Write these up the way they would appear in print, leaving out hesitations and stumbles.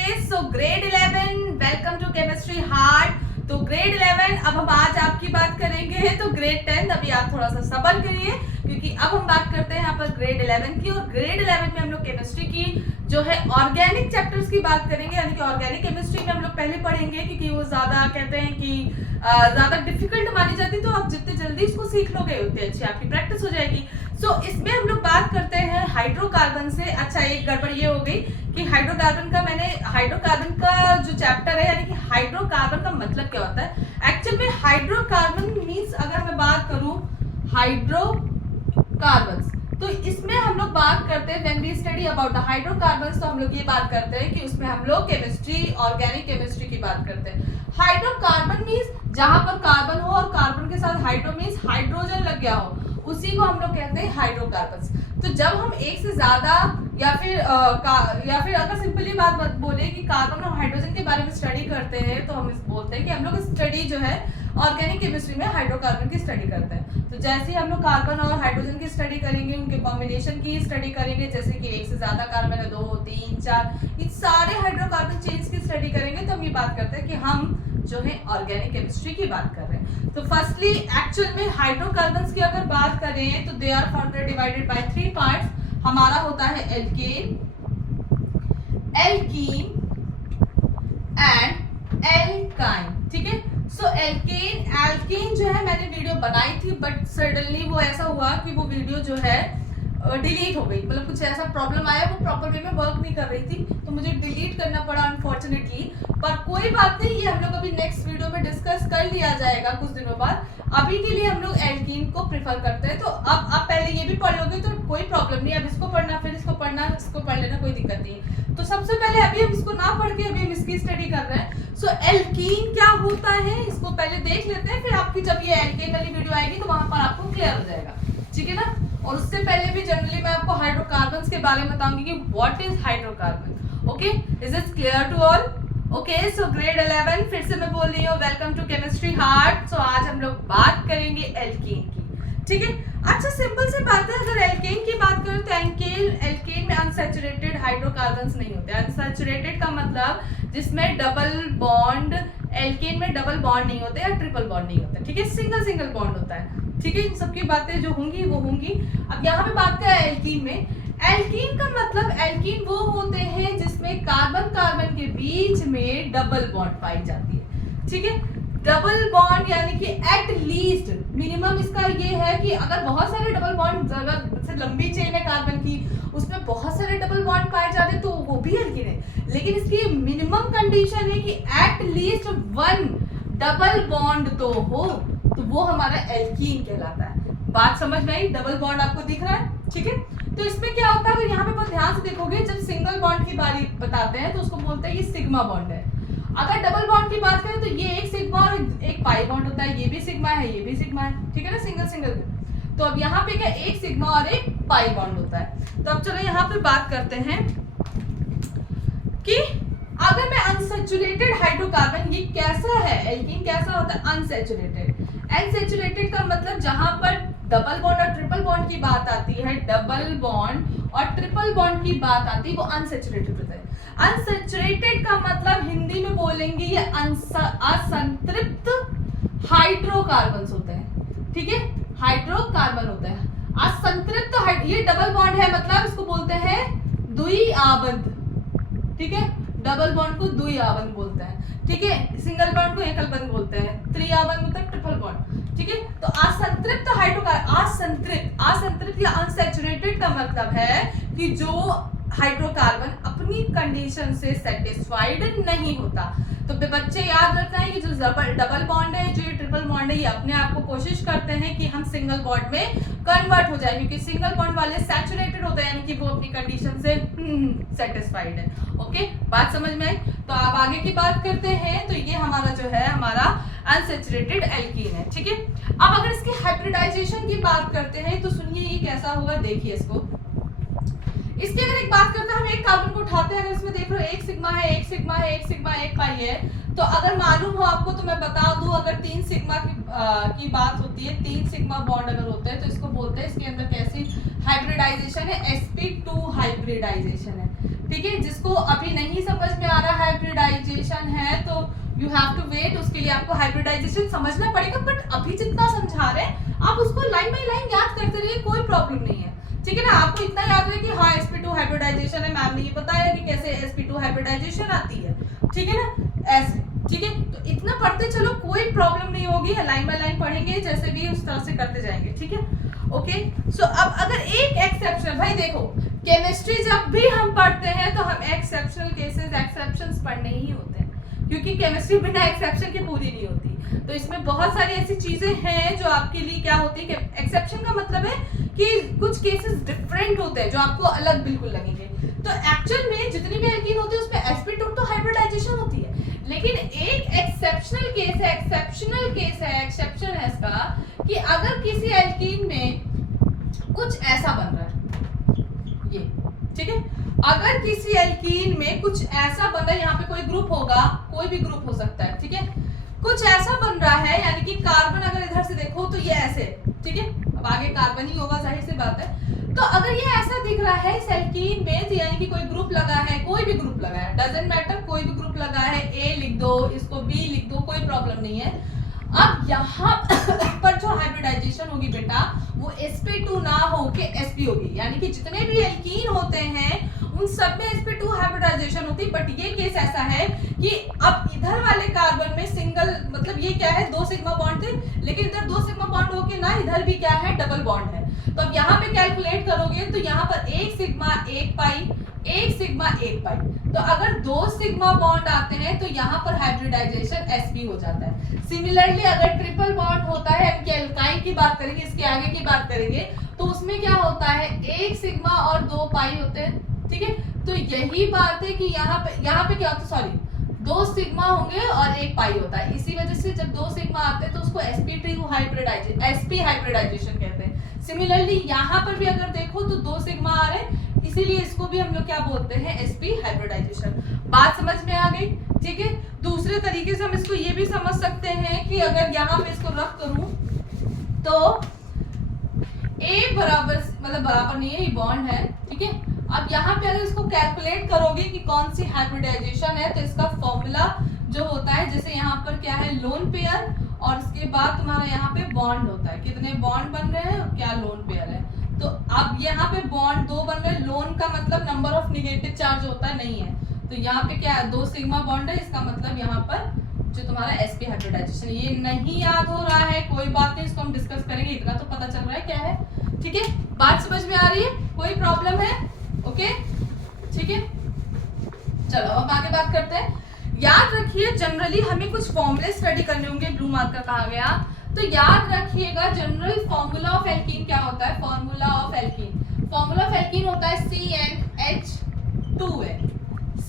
Okay so grade 11 welcome to chemistry heart. तो grade 11 अब हम आज आपकी बात करेंगे। तो ग्रेड 10 अभी आप थोड़ा सा सब्र करिए क्योंकि अब हम बात करते हैं यहाँ पर ग्रेड 11 की। और ग्रेड 11 में हम लोग केमिस्ट्री की जो है ऑर्गेनिक चैप्टर्स की बात करेंगे, यानी कि ऑर्गेनिक केमिस्ट्री में हम लोग पहले पढ़ेंगे क्योंकि वो ज्यादा कहते हैं कि ज्यादा डिफिकल्ट मानी जाती, तो आप जितने जल्दी इसको सीख लोगे उतनी अच्छी आपकी प्रैक्टिस हो जाएगी। सो इसमें हम लोग बात करते हैं हाइड्रोकार्बन से। अच्छा, एक गड़बड़ ये हो गई कि हाइड्रोकार्बन का जो चैप्टर है, यानी कि हाइड्रोकार्बन का मतलब क्या होता है एक्चुअल में। हाइड्रोकार्बन मींस अगर मैं बात करूं हाइड्रोकार्बन्स, तो इसमें हम लोग बात करते हैं when we study about the hydrocarbons, तो हम लोग ये बात करते हैं कि उसमें हम लोग केमिस्ट्री ऑर्गेनिक केमिस्ट्री की बात करते हैं। हाइड्रोकार्बन मींस जहां पर कार्बन हो और कार्बन के साथ हाइड्रो मींस हाइड्रोजन लग गया हो, उसी को हम लोग कहते हैं हाइड्रोकार्बन्स। तो जब हम एक से ज्यादा या फिर अगर सिंपली बात बोले कि कार्बन और हाइड्रोजन के बारे में स्टडी करते हैं, तो हम बोलते हैं कि हम लोग स्टडी जो है ऑर्गेनिक केमिस्ट्री में हाइड्रोकार्बन की स्टडी करते हैं। तो जैसे ही हम लोग कार्बन और हाइड्रोजन की स्टडी करेंगे, उनके कॉम्बिनेशन की स्टडी करेंगे, जैसे कि एक से ज्यादा कार्बन है, 2, 3, 4, इन सारे हाइड्रोकार्बन चेन्स की स्टडी करेंगे, तो हम ये बात करते हैं कि हम जो है ऑर्गेनिक केमिस्ट्री की बात कर रहे हैं। तो फर्स्टली एक्चुअल में हाइड्रोकार्बन्स की अगर बात करें तो they are further divided by 3 parts. हमारा होता है एल्केन, एल्कीन एंड एल्काइन। ठीक है, सो एल्केन जो है मैंने वीडियो बनाई थी, बट सडनली वो ऐसा हुआ कि वो वीडियो जो है डिलीट हो गई। मतलब कुछ ऐसा प्रॉब्लम आया, वो प्रॉपर वे में वर्क नहीं कर रही थी, तो मुझे डिलीट करना पड़ा अनफॉर्चुनेटली। पर कोई बात नहीं, ये हम लोग अभी नेक्स्ट वीडियो में डिस्कस कर लिया जाएगा कुछ दिनों बाद। अभी के लिए हम लोग एल्कीन को प्रेफर करते हैं। तो अब आप पहले ये भी पढ़ लोगे तो कोई प्रॉब्लम नहीं, अब इसको पढ़ना फिर इसको पढ़ना, इसको पढ़ लेना, कोई दिक्कत नहीं है। तो सबसे पहले अभी हम इसको ना पढ़ के अभी हम इसकी स्टडी कर रहे हैं। सो एल्कीन क्या होता है इसको पहले देख लेते हैं, फिर आपकी जब ये एल्केन वाली वीडियो आएगी तो वहां पर आपको क्लियर हो जाएगा। ठीक है ना। और उससे पहले भी जनरली मैं आपको हाइड्रोकार्बन्स के बारे में बताऊंगी कि what is hydrocarbon. Okay, is it clear to all? Okay, so grade 11 फिर से मैं बोल रही हूँ, welcome to chemistry heart. So आज हम लोग बात करेंगे एल्केन की। ठीक है, अच्छा सिंपल सी बात है, अगर एल्केन की बात करें तो एल्केन में अनसैचुरेटेड हाइड्रोकार्बन्स नहीं होते। अनसैचुरेटेड का मतलब जिसमें डबल बॉन्ड, एल्केन में डबल बॉन्ड नहीं होते या ट्रिपल बॉन्ड नहीं होता। ठीक है, सिंगल बॉन्ड होता है। ठीक है, इन सबकी बातें जो होंगी वो होंगी। अब यहाँ पे बात करें एल्कीन में, एल्कीन का मतलब एल्कीन वो होते हैं जिसमें कार्बन के बीच में डबल बॉन्ड पाई जाती है। ठीक है, डबल बॉन्ड यानी कि एट लीस्ट मिनिमम इसका ये है कि अगर बहुत सारे डबल बॉन्ड, अगर लंबी चेन है कार्बन की, उसमें बहुत सारे डबल बॉन्ड पाए जाते तो वो भी एल्कीन है। लेकिन इसकी मिनिमम कंडीशन है कि एट लीस्ट 1 डबल बॉन्ड तो हो, तो वो हमारा एल्कीन कहलाता है। बात समझ में आई? डबल बॉन्ड आपको दिख रहा है? ठीक है, तो इसमें क्या होता है, अगर यहाँ पे बहुत ध्यान से देखोगे, जब सिंगल बॉन्ड की बारी बताते हैं तो उसको बोलते हैं ये सिग्मा बॉन्ड है। अगर डबल बॉन्ड की बात करें तो ये एक सिग्मा और एक पाई बॉन्ड होता है, ये भी सिग्मा है, ये भी सिग्मा है। ठीक है ना, सिंगल। तो अब यहाँ पे क्या, एक सिग्मा और एक पाई बॉन्ड होता है। तो अब चलो यहाँ पे बात करते हैं कि अगर मैं अनसैचुरेटेड हाइड्रोकार्बन, ये कैसा है, एल्कीन कैसा होता है? अनसैचुरेटेड। अनसैचुरेटेड का मतलब जहां पर डबल बॉन्ड और ट्रिपल बॉन्ड की बात आती है, डबल बॉन्ड और ट्रिपल बॉन्ड की बात आती है, वो अनसैचुरेटेड होता है। अनसैचुरेटेड का मतलब हिंदी में बोलेंगे ये असंतृप्त हाइड्रोकार्बन्स होते हैं। ठीक है, हाइड्रोकार्बन होता है असंतृप्त। ये डबल बॉन्ड है, मतलब इसको बोलते हैं द्विआबंध। ठीक है, डबल बॉन्ड को द्विआबंध बोलते हैं। ठीक है, सिंगल बॉन्ड को एकल बंध बोलते हैं, त्रिआबंध मतलब ट्रिपल बॉन्ड। ठीक है, तो असंतृप्त हाइड्रोकार्बन, असंतृप्त या अनसैचुरेटेड का मतलब है कि जो हाइड्रोकार्बन अपनी कंडीशन से सेटिस्फाइड नहीं होता। तो बच्चे याद रखना है कि जो डबल बॉन्ड है, जो ये ट्रिपल बॉन्ड है, ये अपने आप को कोशिश करते हैं कि हम सिंगल बॉन्ड में कन्वर्ट हो जाए, क्योंकि सिंगल बॉन्ड वाले सैचुरेटेड होते हैं, यानी कि वो अपनी कंडीशन से सेटिस्फाइड है। ओके, बात समझ में आई? तो आप आगे की बात करते हैं। तो ये हमारा जो है हमारा अनसैचुरेटेड एल्कीन है। ठीक है, अब अगर इसकी हाइब्रिडाइजेशन की बात करते हैं तो सुनिए ये कैसा होगा, देखिए इसको। इसकी अगर एक बात करते हैं, हम एक कार्बन को उठाते हैं, अगर इसमें देख रहे हो एक सिग्मा है, एक सिग्मा है, एक सिग्मा, एक पाई है, तो अगर मालूम हो आपको तो मैं बता दूं, अगर 3 सिग्मा की बात होती है, 3 सिग्मा बॉन्ड अगर होते हैं तो इसको बोलते हैं, इसके अंदर कैसी हाइब्रिडाइजेशन है, sp2 हाइब्रिडाइजेशन है। ठीक है। जिसको अभी नहीं समझ में आ रहा हाइब्रिडाइजेशन है तो यू हैव टू वेट, उसके लिए आपको हाइब्रिडाइजेशन समझना पड़ेगा, बट अभी जितना समझा रहे हैं आप उसको लाइन बाय लाइन याद करते रहिए, कोई प्रॉब्लम नहीं है, ठीक है ना। आपको इतना याद रहे कि हाँ sp2 हाइब्रिडाइजेशन है, मैम ने ये बताया कि कैसे sp2 हाइब्रिडाइजेशन आती है, ठीक है ना, ऐसे, ठीक है। तो इतना पढ़ते चलो, कोई प्रॉब्लम नहीं होगी, लाइन बाय लाइन पढ़ेंगे जैसे भी उस तरह से करते जाएंगे, ठीक है। ओके, सो अब अगर एक एक्सेप्शन, भाई देखो केमिस्ट्री जब भी हम पढ़ते हैं तो हम एक्सेप्शनल केसेस, एक्सेप्शंस पढ़ने ही होते हैं, क्योंकि केमिस्ट्री बिना एक्सेप्शन के पूरी नहीं होती। तो इसमें बहुत सारी ऐसी चीजें हैं जो आपके लिए क्या होती है, एक्सेप्शन का मतलब है कि कुछ केसेस डिफरेंट होते हैं जो आपको अलग बिल्कुल लगेंगे। तो एक्चुअल में जितनी भी एल्कीन होती है उसमें sp2 तो हाइब्रिडाइजेशन होती है, लेकिन एक एक्सेप्शनल केस है, एक्सेप्शन है इसका कि अगर किसी एल्कीन में कुछ ऐसा बन रहा है, ये ठीक है, अगर किसी एल्कीन में कुछ ऐसा बन रहा है, यहाँ पे कोई ग्रुप होगा, कोई भी ग्रुप हो सकता है, ठीक है, कुछ ऐसा बन रहा है, यानी कि कार्बन अगर इधर से देखो तो ये ऐसे, ठीक है, अब आगे कार्बन ही होगा, जाहिर सी बात है। तो अगर ये ऐसा दिख रहा है इस एल्कीन में, तो यानी कि कोई ग्रुप लगा है, कोई भी ग्रुप लगा है, डजंट मैटर, कोई भी ग्रुप लगा है, ए लिख दो, इसको बी लिख दो, कोई प्रॉब्लम नहीं है। अब यहाँ पर जो हाइब्रिडाइजेशन होगी बेटा, वो sp2 ना होके sp होगी, यानी कि जितने भी एल्कीन होते हैं उन सब में sp2 हाइब्रिडाइजेशन होती है। बट ये केस ऐसा है कि अब इधर वाले कार्बन में सिंगल, मतलब ये क्या है, 2 सिग्मा बॉन्ड थे, लेकिन इधर 2 सिग्मा बॉन्ड होके ना इधर भी क्या है, डबल बॉन्ड है। तो अब यहाँ पे कैलकुलेट करोगे तो यहाँ पर 1 सिग्मा 1 पाई, 1 सिग्मा 1 पाई, तो अगर 2 सिग्मा बॉन्ड आते हैं तो यहाँ पर हाइब्रिडाइजेशन sp हो जाता है। सिमिलरली अगर ट्रिपल बॉन्ड होता है, यानी कि एल्काइन की बात करेंगे, इसके आगे की बात करेंगे, तो उसमें क्या होता है, 1 सिग्मा और 2 पाई होते हैं, ठीक है। तो यही बात है कि यहाँ पे क्या होता है, सॉरी, 2 सिग्मा होंगे और 1 पाई होता है, इसी वजह से जब 2 सिग्मा आते हैं तो उसको sp2 हाइब्रिडाइजेशन, sp हाइब्रिडाइजेशन कहते हैं। सिमिलरली यहाँ पर भी अगर देखो तो 2 सिग्मा आ रहे हैं, इसीलिए इसको भी हम लोग क्या बोलते हैं, sp हाइब्रिडाइजेशन। बात समझ में आ गई, ठीक है। दूसरे तरीके से हम इसको ये भी समझ सकते हैं कि अगर यहाँ पे इसको रख करूं तो a बराबर, मतलब बराबर नहीं है, ये बॉन्ड है, ठीक है। अब यहाँ पे अगर इसको कैलकुलेट करोगे कि कौन सी हाइब्रिडाइजेशन है, तो इसका फॉर्मूला जो होता है, जैसे यहाँ पर क्या है, लोन पेयर, और उसके बाद तुम्हारा यहाँ पे बॉन्ड होता है, कितने बॉन्ड बन रहे हैं और क्या लोन पेयर है। तो अब यहाँ पे बॉन्ड 2 बन रहे हैं, लोन का मतलब नंबर ऑफ निगेटिव चार्ज होता है, नहीं है, तो यहाँ पे क्या है, 2 सिग्मा बॉन्ड है, इसका मतलब यहाँ पर जो तुम्हारा sp हाइब्रिडाइजेशन, ये नहीं याद हो रहा है, कोई बात नहीं, इसको हम डिस्कस करेंगे, इतना तो पता चल रहा है क्या है, ठीक है। बात समझ में आ रही है, कोई प्रॉब्लम है, ओके, ठीक है। चलो अब आगे बात करते हैं। याद रखिए जनरली हमें कुछ फॉर्मूले स्टडी करने होंगे, ब्लू मार्कर कहा गया, तो याद रखिएगा जनरल फॉर्मूला ऑफ एल्कीन क्या होता है, फॉर्मूला ऑफ एल्कीन होता है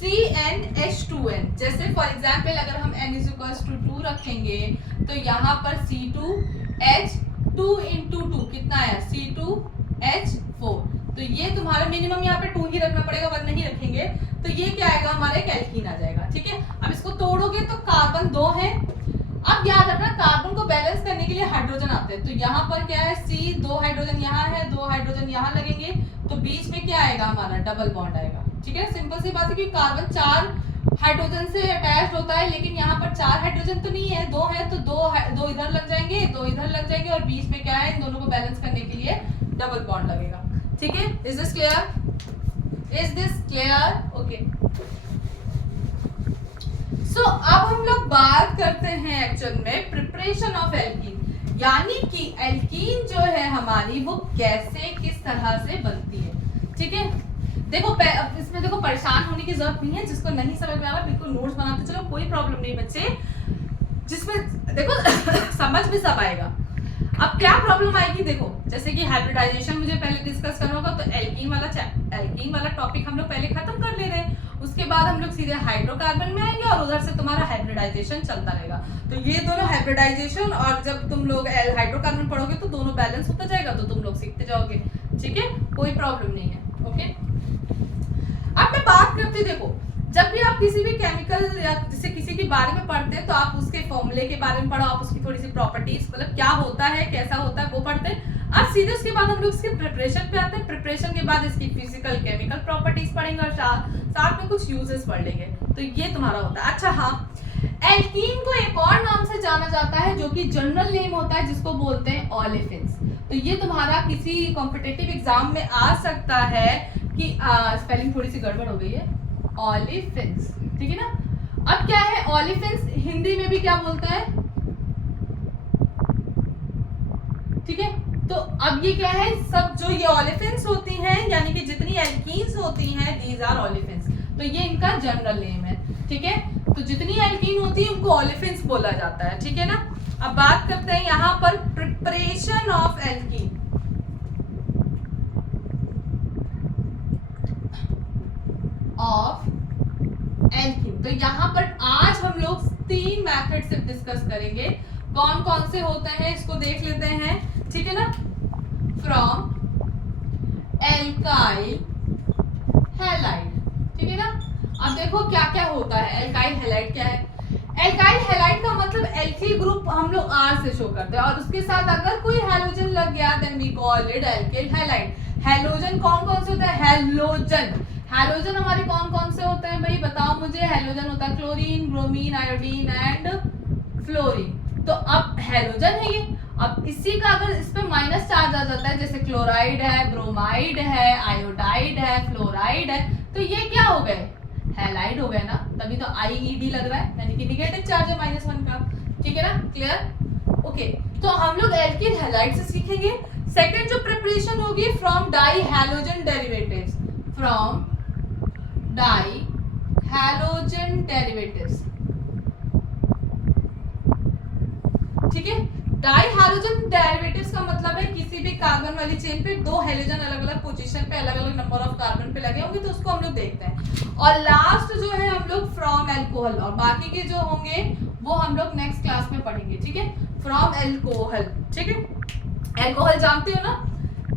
CnH2n। जैसे फॉर एग्जांपल अगर हम n=2 रखेंगे तो यहाँ पर C2H2 × 2 कितना है, C2H4, तो ये तुम्हारा मिनिमम यहाँ पे 2 ही रखना पड़ेगा, 1 नहीं रखेंगे तो ये क्या आएगा, हमारे एल्कीन आ जाएगा, ठीक है। अब इसको तोड़ोगे तो कार्बन 2 है। अब याद रखना कार्बन को बैलेंस करने के लिए हाइड्रोजन आते हैं, तो यहाँ पर क्या है, C, 2 हाइड्रोजन यहाँ है, 2 हाइड्रोजन यहाँ लगेंगे, तो बीच में क्या आएगा, हमारा डबल बॉन्ड आएगा, ठीक है। सिंपल सी बात है कि कार्बन 4 हाइड्रोजन से अटैच्ड होता है, लेकिन यहाँ पर 4 हाइड्रोजन तो नहीं है, 2 है, तो 2 इधर लग जाएंगे, 2 इधर लग जाएंगे, और बीच में क्या है, इन दोनों को बैलेंस करने के लिए डबल बॉन्ड लगेगा, ठीक है। Is this clear, okay. So अब हम लोग बात करते हैं एक्चुअल में प्रिपरेशन ऑफ एल्कीन, यानी कि एल्कीन जो है हमारी वो कैसे, किस तरह से बनती है, ठीक है। देखो इसमें देखो परेशान होने की जरूरत नहीं है, जिसको नहीं समझ में आ रहा बिल्कुल नोट्स बनाते चलो, कोई प्रॉब्लम नहीं बच्चे, जिसमें देखो समझ में सब आएगा। अब क्या प्रॉब्लम आएगी, देखो जैसे कि हाइब्रिडाइजेशन मुझे पहले डिस्कस करना होगा, तो एल्कीन वाला टॉपिक हम लोग पहले खत्म कर ले रहे हैं, उसके बाद हम लोग सीधे हाइड्रोकार्बन में आएंगे और उधर से तुम्हारा हाइब्रिडाइजेशन चलता रहेगा। तो ये दोनों हाइब्रिडाइजेशन, और जब तुम लोग हाइड्रोकार्बन पढ़ोगे तो दोनों बैलेंस होता जाएगा, तो तुम लोग सीखते जाओगे, ठीक है, कोई प्रॉब्लम नहीं है, ओके। अब मैं बात करती, देखो जब भी आप किसी भी केमिकल या जैसे किसी के बारे में पढ़ते हैं तो आप उसके फॉर्मूले के बारे में पढ़ो, आप उसकी थोड़ी सी प्रॉपर्टीज, मतलब क्या होता है, कैसा होता है, वो पढ़ते हैं। अब सीधे उसके बाद हम लोग इसके प्रिपरेशन पे आते हैं। प्रिपरेशन के बाद इसकी फिजिकल केमिकल प्रॉपर्टीज पढ़ेंगे और साथ में कुछ यूजेस पढ़ लेंगे। तो ये तुम्हारा होता है। अच्छा हाँ, एल्कीन को एक और नाम से जाना जाता है जो कि जनरल नेम होता है, जिसको बोलते हैं ओलेफिन्स। तो ये तुम्हारा किसी कॉम्पिटिटिव एग्जाम में आ सकता है कि स्पेलिंग थोड़ी सी गड़बड़ हो गई है, ओलेफिन्स, ठीक है ना। अब क्या है ओलेफिन्स, हिंदी में भी क्या बोलते हैं, ठीक है। तो अब ये क्या है, सब जो ये ओलेफिन्स होती हैं, यानी कि जितनी एल्कीन्स होती हैं, दीज आर ओलेफिन्स। तो ये इनका जनरल नेम है, ठीक है। तो जितनी एल्कीन होती है उनको ओलेफिन्स बोला जाता है, ठीक है ना। अब बात करते हैं यहाँ पर प्रिपरेशन ऑफ एल्कीन। तो यहाँ पर आज हम लोग 3 मेथड से डिस्कस करेंगे। कौन कौन से होते हैं इसको देख लेते हैं, ठीक है ना। फ्रॉम एल्काइल हैलाइड, ठीक है ना। अब देखो क्या क्या होता है। एल्काइल हैलाइड क्या है? एल्काइल हैलाइड का मतलब एल्किल ग्रुप हम लोग R से शो करते हैं और उसके साथ अगर कोई हैलोजन लग गया then we call it alkyl halide. Halogen कौन कौन से होते हैं? हैलोजन हमारे कौन कौन से होते हैं भाई बताओ मुझे। हैलोजन होता है chlorine, bromine, iodine and fluorine. तो अब हैलोजन है ये। अब इसी का अगर इस पे माइनस चार्ज आ जाता है, जैसे क्लोराइड है, ब्रोमाइड है, आयोडाइड है, फ्लोराइड है, तो ये क्या हो गए? हैलाइड हो गए ना। तभी तो आईईडी लग रहा है, यानी कि निगेटिव चार्ज है -1 का, ठीक है ना। क्लियर? ओके, तो हम लोग एल्किल हैलाइड से सीखेंगे। सेकंड जो प्रिपरेशन होगी from di halogen derivatives, from di halogen derivatives, ठीक है। डाई हैलोजन डेरिवेटिव्स का मतलब है किसी भी कार्बन वाली चेन पे 2 हैलोजन अलग अलग पोजीशन पे अलग अलग नंबर ऑफ कार्बन पे लगे होंगे, तो उसको हम लोग देखते हैं। और लास्ट जो है हम लोग फ्रॉम एल्कोहल, और बाकी के जो होंगे वो हम लोग नेक्स्ट क्लास में पढ़ेंगे, ठीक है। फ्रॉम एल्कोहल, ठीक है। एल्कोहल जानते हो ना,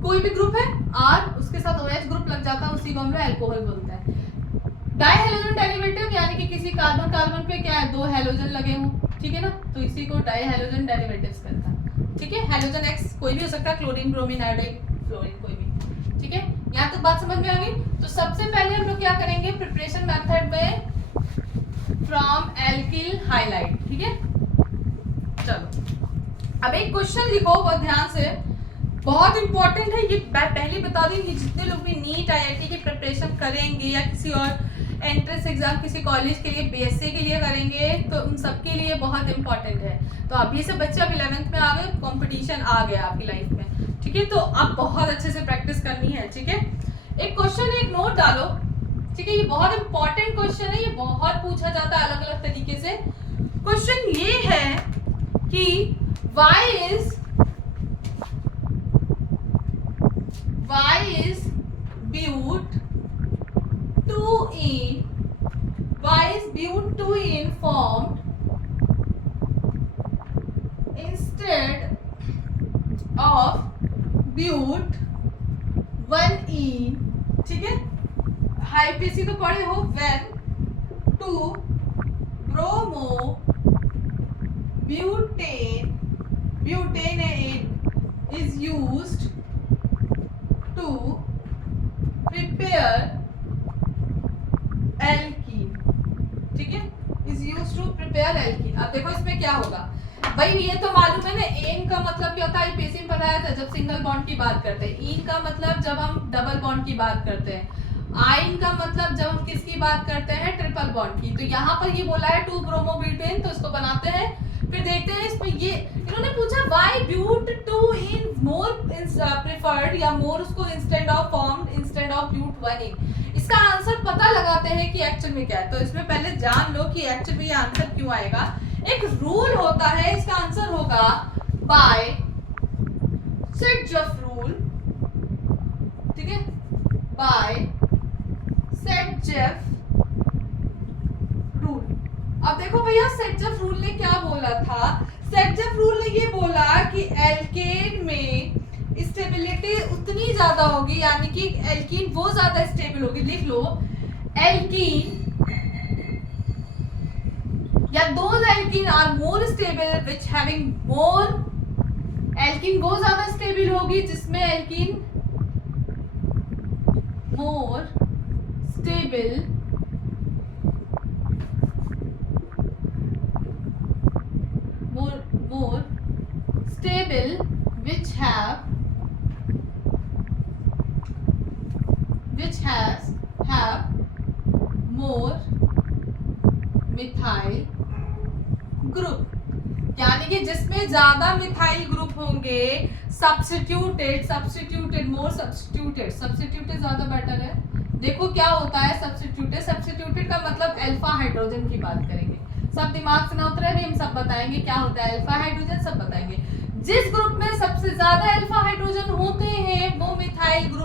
कोई भी ग्रुप है R उसके साथ OH ग्रुप लग जाता है, उसी को हम लोग एल्कोहल बोलते हैं। डाई हैलोजन डेरिवेटिव यानी कि किसी कार्बन कार्बन पे क्या है 2 हैलोजन लगे हों, ठीक है ना, तो इसी को डाई हैलोजन डेरिवेटिव्स कहता है, ठीक है। हैलोजन X कोई भी हो सकता है, क्लोरीन, ब्रोमीन, आयोडीन, फ्लोरीन, कोई भी, ठीक है। यहाँ तक बात समझ में आ गई। तो सबसे पहले हम लोग क्या करेंगे प्रिपरेशन मेथड में फ्रॉम एल्किल हैलाइड, ठीक है। चलो अब एक क्वेश्चन लिखो बहुत ध्यान से, बहुत इंपॉर्टेंट है ये। पहले बता दूं कि जितने लोग भी नीट IIT की प्रिपरेशन करेंगे या किसी और एंट्रेंस एग्जाम किसी कॉलेज के लिए BSc के लिए करेंगे, तो उन सबके लिए बहुत इंपॉर्टेंट है। तो अभी से बच्चे अब 11th में आ गए, कंपटीशन आ गया आपकी लाइफ में, ठीक है। तो अब बहुत अच्छे से प्रैक्टिस करनी है, ठीक है। एक क्वेश्चन है, एक नोट डालो, ठीक है। ये बहुत इंपॉर्टेंट क्वेश्चन है, ये बहुत पूछा जाता है अलग अलग तरीके से। क्वेश्चन ये है कि why is bute-2-ene formed instead of bute-1-ene, ठीक है। हाईपीसी तो पढ़े हो, when 2 bromo butane is used to prepare alkene, ठीक है, is used to prepare alkene। अब देखो इसमें क्या होगा भाई, ये तो मालूम है ना, एन का मतलब क्या होता है, आईपीसी में बताया था जब सिंगल बॉन्ड की बात करते हैं। इन का मतलब जब हम डबल बॉन्ड की बात करते हैं। आइन का मतलब जब हम किसकी बात करते हैं, ट्रिपल बॉन्ड की। तो यहाँ पर ये बोला है 2 ब्रोमोब्यूटेन, तो इसको बनाते हैं, फिर देखते हैं इसमें ये इन्होंने पूछा व्हाई bute-2-ene मोर प्रेफर्ड या मोर उसको instead of formed instead of bute-1-ene। इसका आंसर पता लगाते हैं कि एक्चुअल में क्या है। तो इसमें पहले जान लो कि एक्चुअल में ये आंसर क्यों आएगा। एक रूल होता है, इसका आंसर होगा बाय सेट-जफ रूल, ठीक है, बाय सेट-जफ रूल। अब देखो भैया सेट-जफ रूल ने क्या बोला था, सेट-जफ रूल ने ये बोला कि एल्केन में स्टेबिलिटी उतनी ज्यादा होगी, यानी कि एल्कीन वो ज्यादा स्टेबल होगी। लिख लो, एल्कीन या those alkene are more stable which having more alkene वो ज्यादा स्टेबल होगी जिसमें alkene more stable more stable which have more methyl group, यानी कि जिसमें ज्यादा मिथाइल ग्रुप होंगे, सब्स्टिट्यूटेड मोर सब्स्टिट्यूटेड ज्यादा बेटर है। देखो क्या होता है सब्स्टिट्यूटेड का मतलब अल्फा हाइड्रोजन की बात करेंगे, सब दिमाग से ना उतरे भी, हम सब बताएंगे क्या होता है अल्फा हाइड्रोजन, सब बताएंगे। जिस ग्रुप में सबसे ज्यादा अल्फा हाइड्रोजन होते हैं वो मिथाइल ग्रुप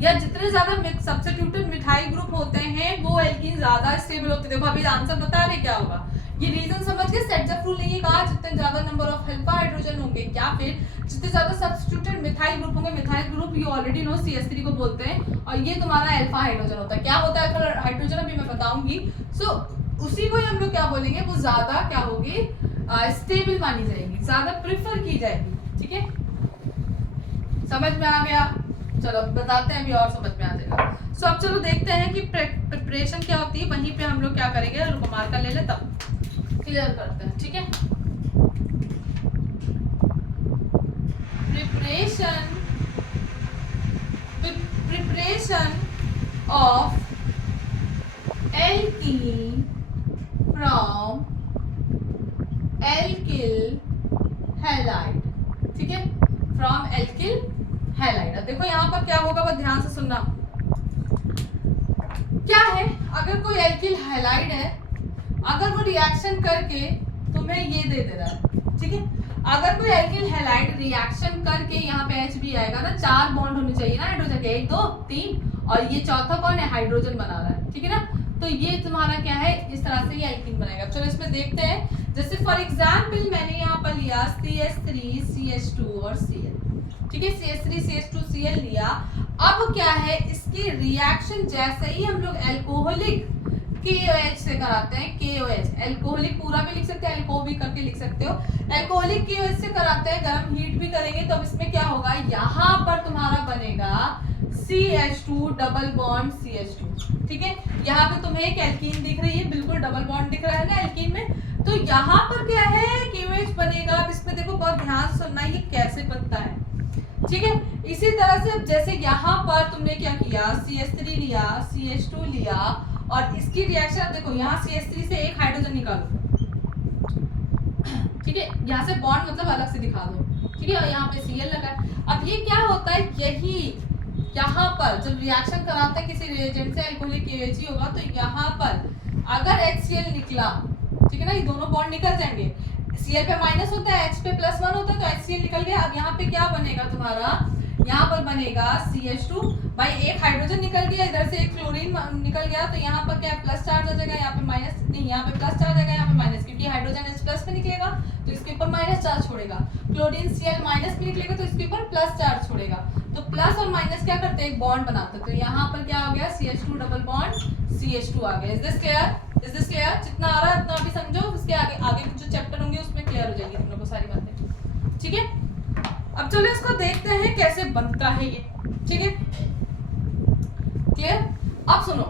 या जितने ज्यादा सब्स्टिट्यूटेड मिथाइल ग्रुप होते हैं वो एल्कीन ज्यादा स्टेबल होते हैं। देखो अभी आंसर बता रहे क्या होगा, ये रीजन समझ के सेटअप रूल नहीं कहा, जितने ज्यादा नंबर ऑफ अल्फा हाइड्रोजन होंगे या फिर जितने ज्यादा सब्स्टिट्यूटेड मिथाइल ग्रुप होंगे, methyl group you already know CH3 को बोलते हैं, और ये तुम्हारा अल्फा हाइड्रोजन होता है। क्या होता है अल्फा हाइड्रोजन अभी मैं बताऊंगी। सो उसी को ही हम लोग क्या बोलेंगे, वो ज्यादा क्या होगी, स्टेबल मानी जाएगी, ज्यादा प्रेफर की जाएगी। ठीक है, समझ में आ गया? चलो बताते हैं, अभी और समझ में आ जाएगा। सो अब चलो देखते हैं कि प्रिपरेशन क्या होती है, वहीं पे हम लोग क्या करेंगे, रुको मार्कर ले ले तब क्लियर करते हैं। ठीक है, preparation of alkene from alkyl halide. ठीक है, फ्रॉम एल्किल हैलाइड। अब देखो यहाँ पर क्या होगा, वो ध्यान से सुनना। क्या है, अगर कोई एल्किल हैलाइड है, अगर वो रिएक्शन करके तुम्हें ये दे दे रहा है, ठीक है, अगर कोई एल्किल हैलाइड रिएक्शन करके यहाँ पे H भी आएगा ना, 4 बॉन्ड होने चाहिए ना हाइड्रोजन के, 1 2 3, और ये चौथा कौन है, हाइड्रोजन बना रहा है। ठीक है ना, तो ये तुम्हारा क्या है, इस तरह से ये एल्कीन बनेगा। चलो इसमें देखते हैं, जैसे फॉर एग्जाम्पल मैंने यहाँ पर लिया CH3 CH2 और Cl। ठीक है, CH3 CH2 Cl लिया। अब क्या है, इसकी रिएक्शन जैसे ही हम लोग एल्कोहलिक KOH से कराते हैं, KOH एल्कोहलिक पूरा भी लिख सकते हैं, एल्को भी करके लिख सकते हो, एल्कोहलिक KOH से कराते हैं, गर्म हीट भी करेंगे, तो इसमें क्या होगा, यहाँ पर तुम्हारा बनेगा CH2 डबल बॉन्ड CH2। ठीक है, यहाँ पे तुम्हें एक एल्कीन दिख रही है, बिल्कुल डबल बॉन्ड दिख रहा है ना एल्कीन में, तो यहाँ पर क्या है, KOH बनेगा। अब इसमें देखो बहुत ध्यान से सुनना, ये कैसे बनता है। ठीक है, इसी तरह से जैसे यहाँ पर तुमने क्या किया, CH3 लिया, CH2 लिया, और इसकी रिएक्शन देखो, यहाँ CH3 से एक हाइड्रोजन निकालो। ठीक है, यहाँ से बॉन्ड मतलब अलग से दिखा दो। ठीक है, और यहाँ पे Cl लगा है। अब ये क्या होता है, यही यहाँ पर जब रिएक्शन कराता है किसी रिएजेंट से, अल्कोहलिक KOH होगा, तो यहाँ पर अगर HCl निकला, ठीक है ना, ये दोनों बॉन्ड निकल जाएंगे, Cl पे माइनस होता है, H पे +1 होता है, तो HCl निकल गया। अब यहाँ पे क्या बनेगा तुम्हारा, यहाँ पर बनेगा CH2, भाई एक हाइड्रोजन निकल गया, इधर से एक क्लोरीन निकल गया, तो यहाँ पर क्या प्लस चार्ज हो जाएगा, यहाँ पे माइनस नहीं, यहाँ पे प्लस चार्ज आएगा, यहाँ पे माइनस, क्योंकि हाइड्रोजन H+ पे निकलेगा तो इसके ऊपर माइनस चार्ज छोड़ेगा, क्लोरीन Cl माइनस पे निकलेगा तो इसके ऊपर प्लस चार्ज छोड़ेगा। तो प्लस और माइनस क्या करते हैं, एक बॉन्ड बनाते हैं, तो यहाँ पर क्या हो गया, CH2 डबल बॉन्ड CH2 आ गया। Is this clear? जितना आ रहा है उतना अभी समझो, उसके आगे आगे जो चैप्टर होंगे उसमें क्लियर हो जाएगी तुम लोगों को सारी बातें। ठीक है, अब चलो इसको देखते हैं कैसे बनता है ये। ठीक है, क्लियर? अब सुनो,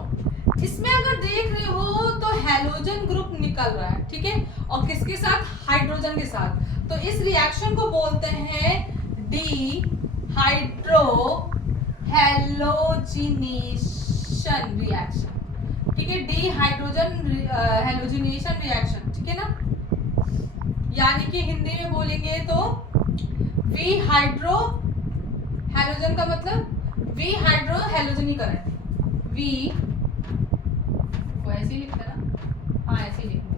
इसमें अगर देख रहे हो तो हैलोजन ग्रुप निकल रहा है, ठीक है, और किसके साथ, हाइड्रोजन के साथ, तो इस रिएक्शन को बोलते हैं डिहाइड्रो हैलोजिनेशन रिएक्शन। ठीक है, डिहाइड्रोजन हैलोजिनेशन रिएक्शन। ठीक है ना, यानी कि हिंदी में बोलेंगे तो वी हाइड्रो हैलोजन का मतलब वी हाइड्रो हैलोजनीकरण, वी को ऐसे ही लिखते हैं ना, हाँ ऐसे ही लिखेंगे,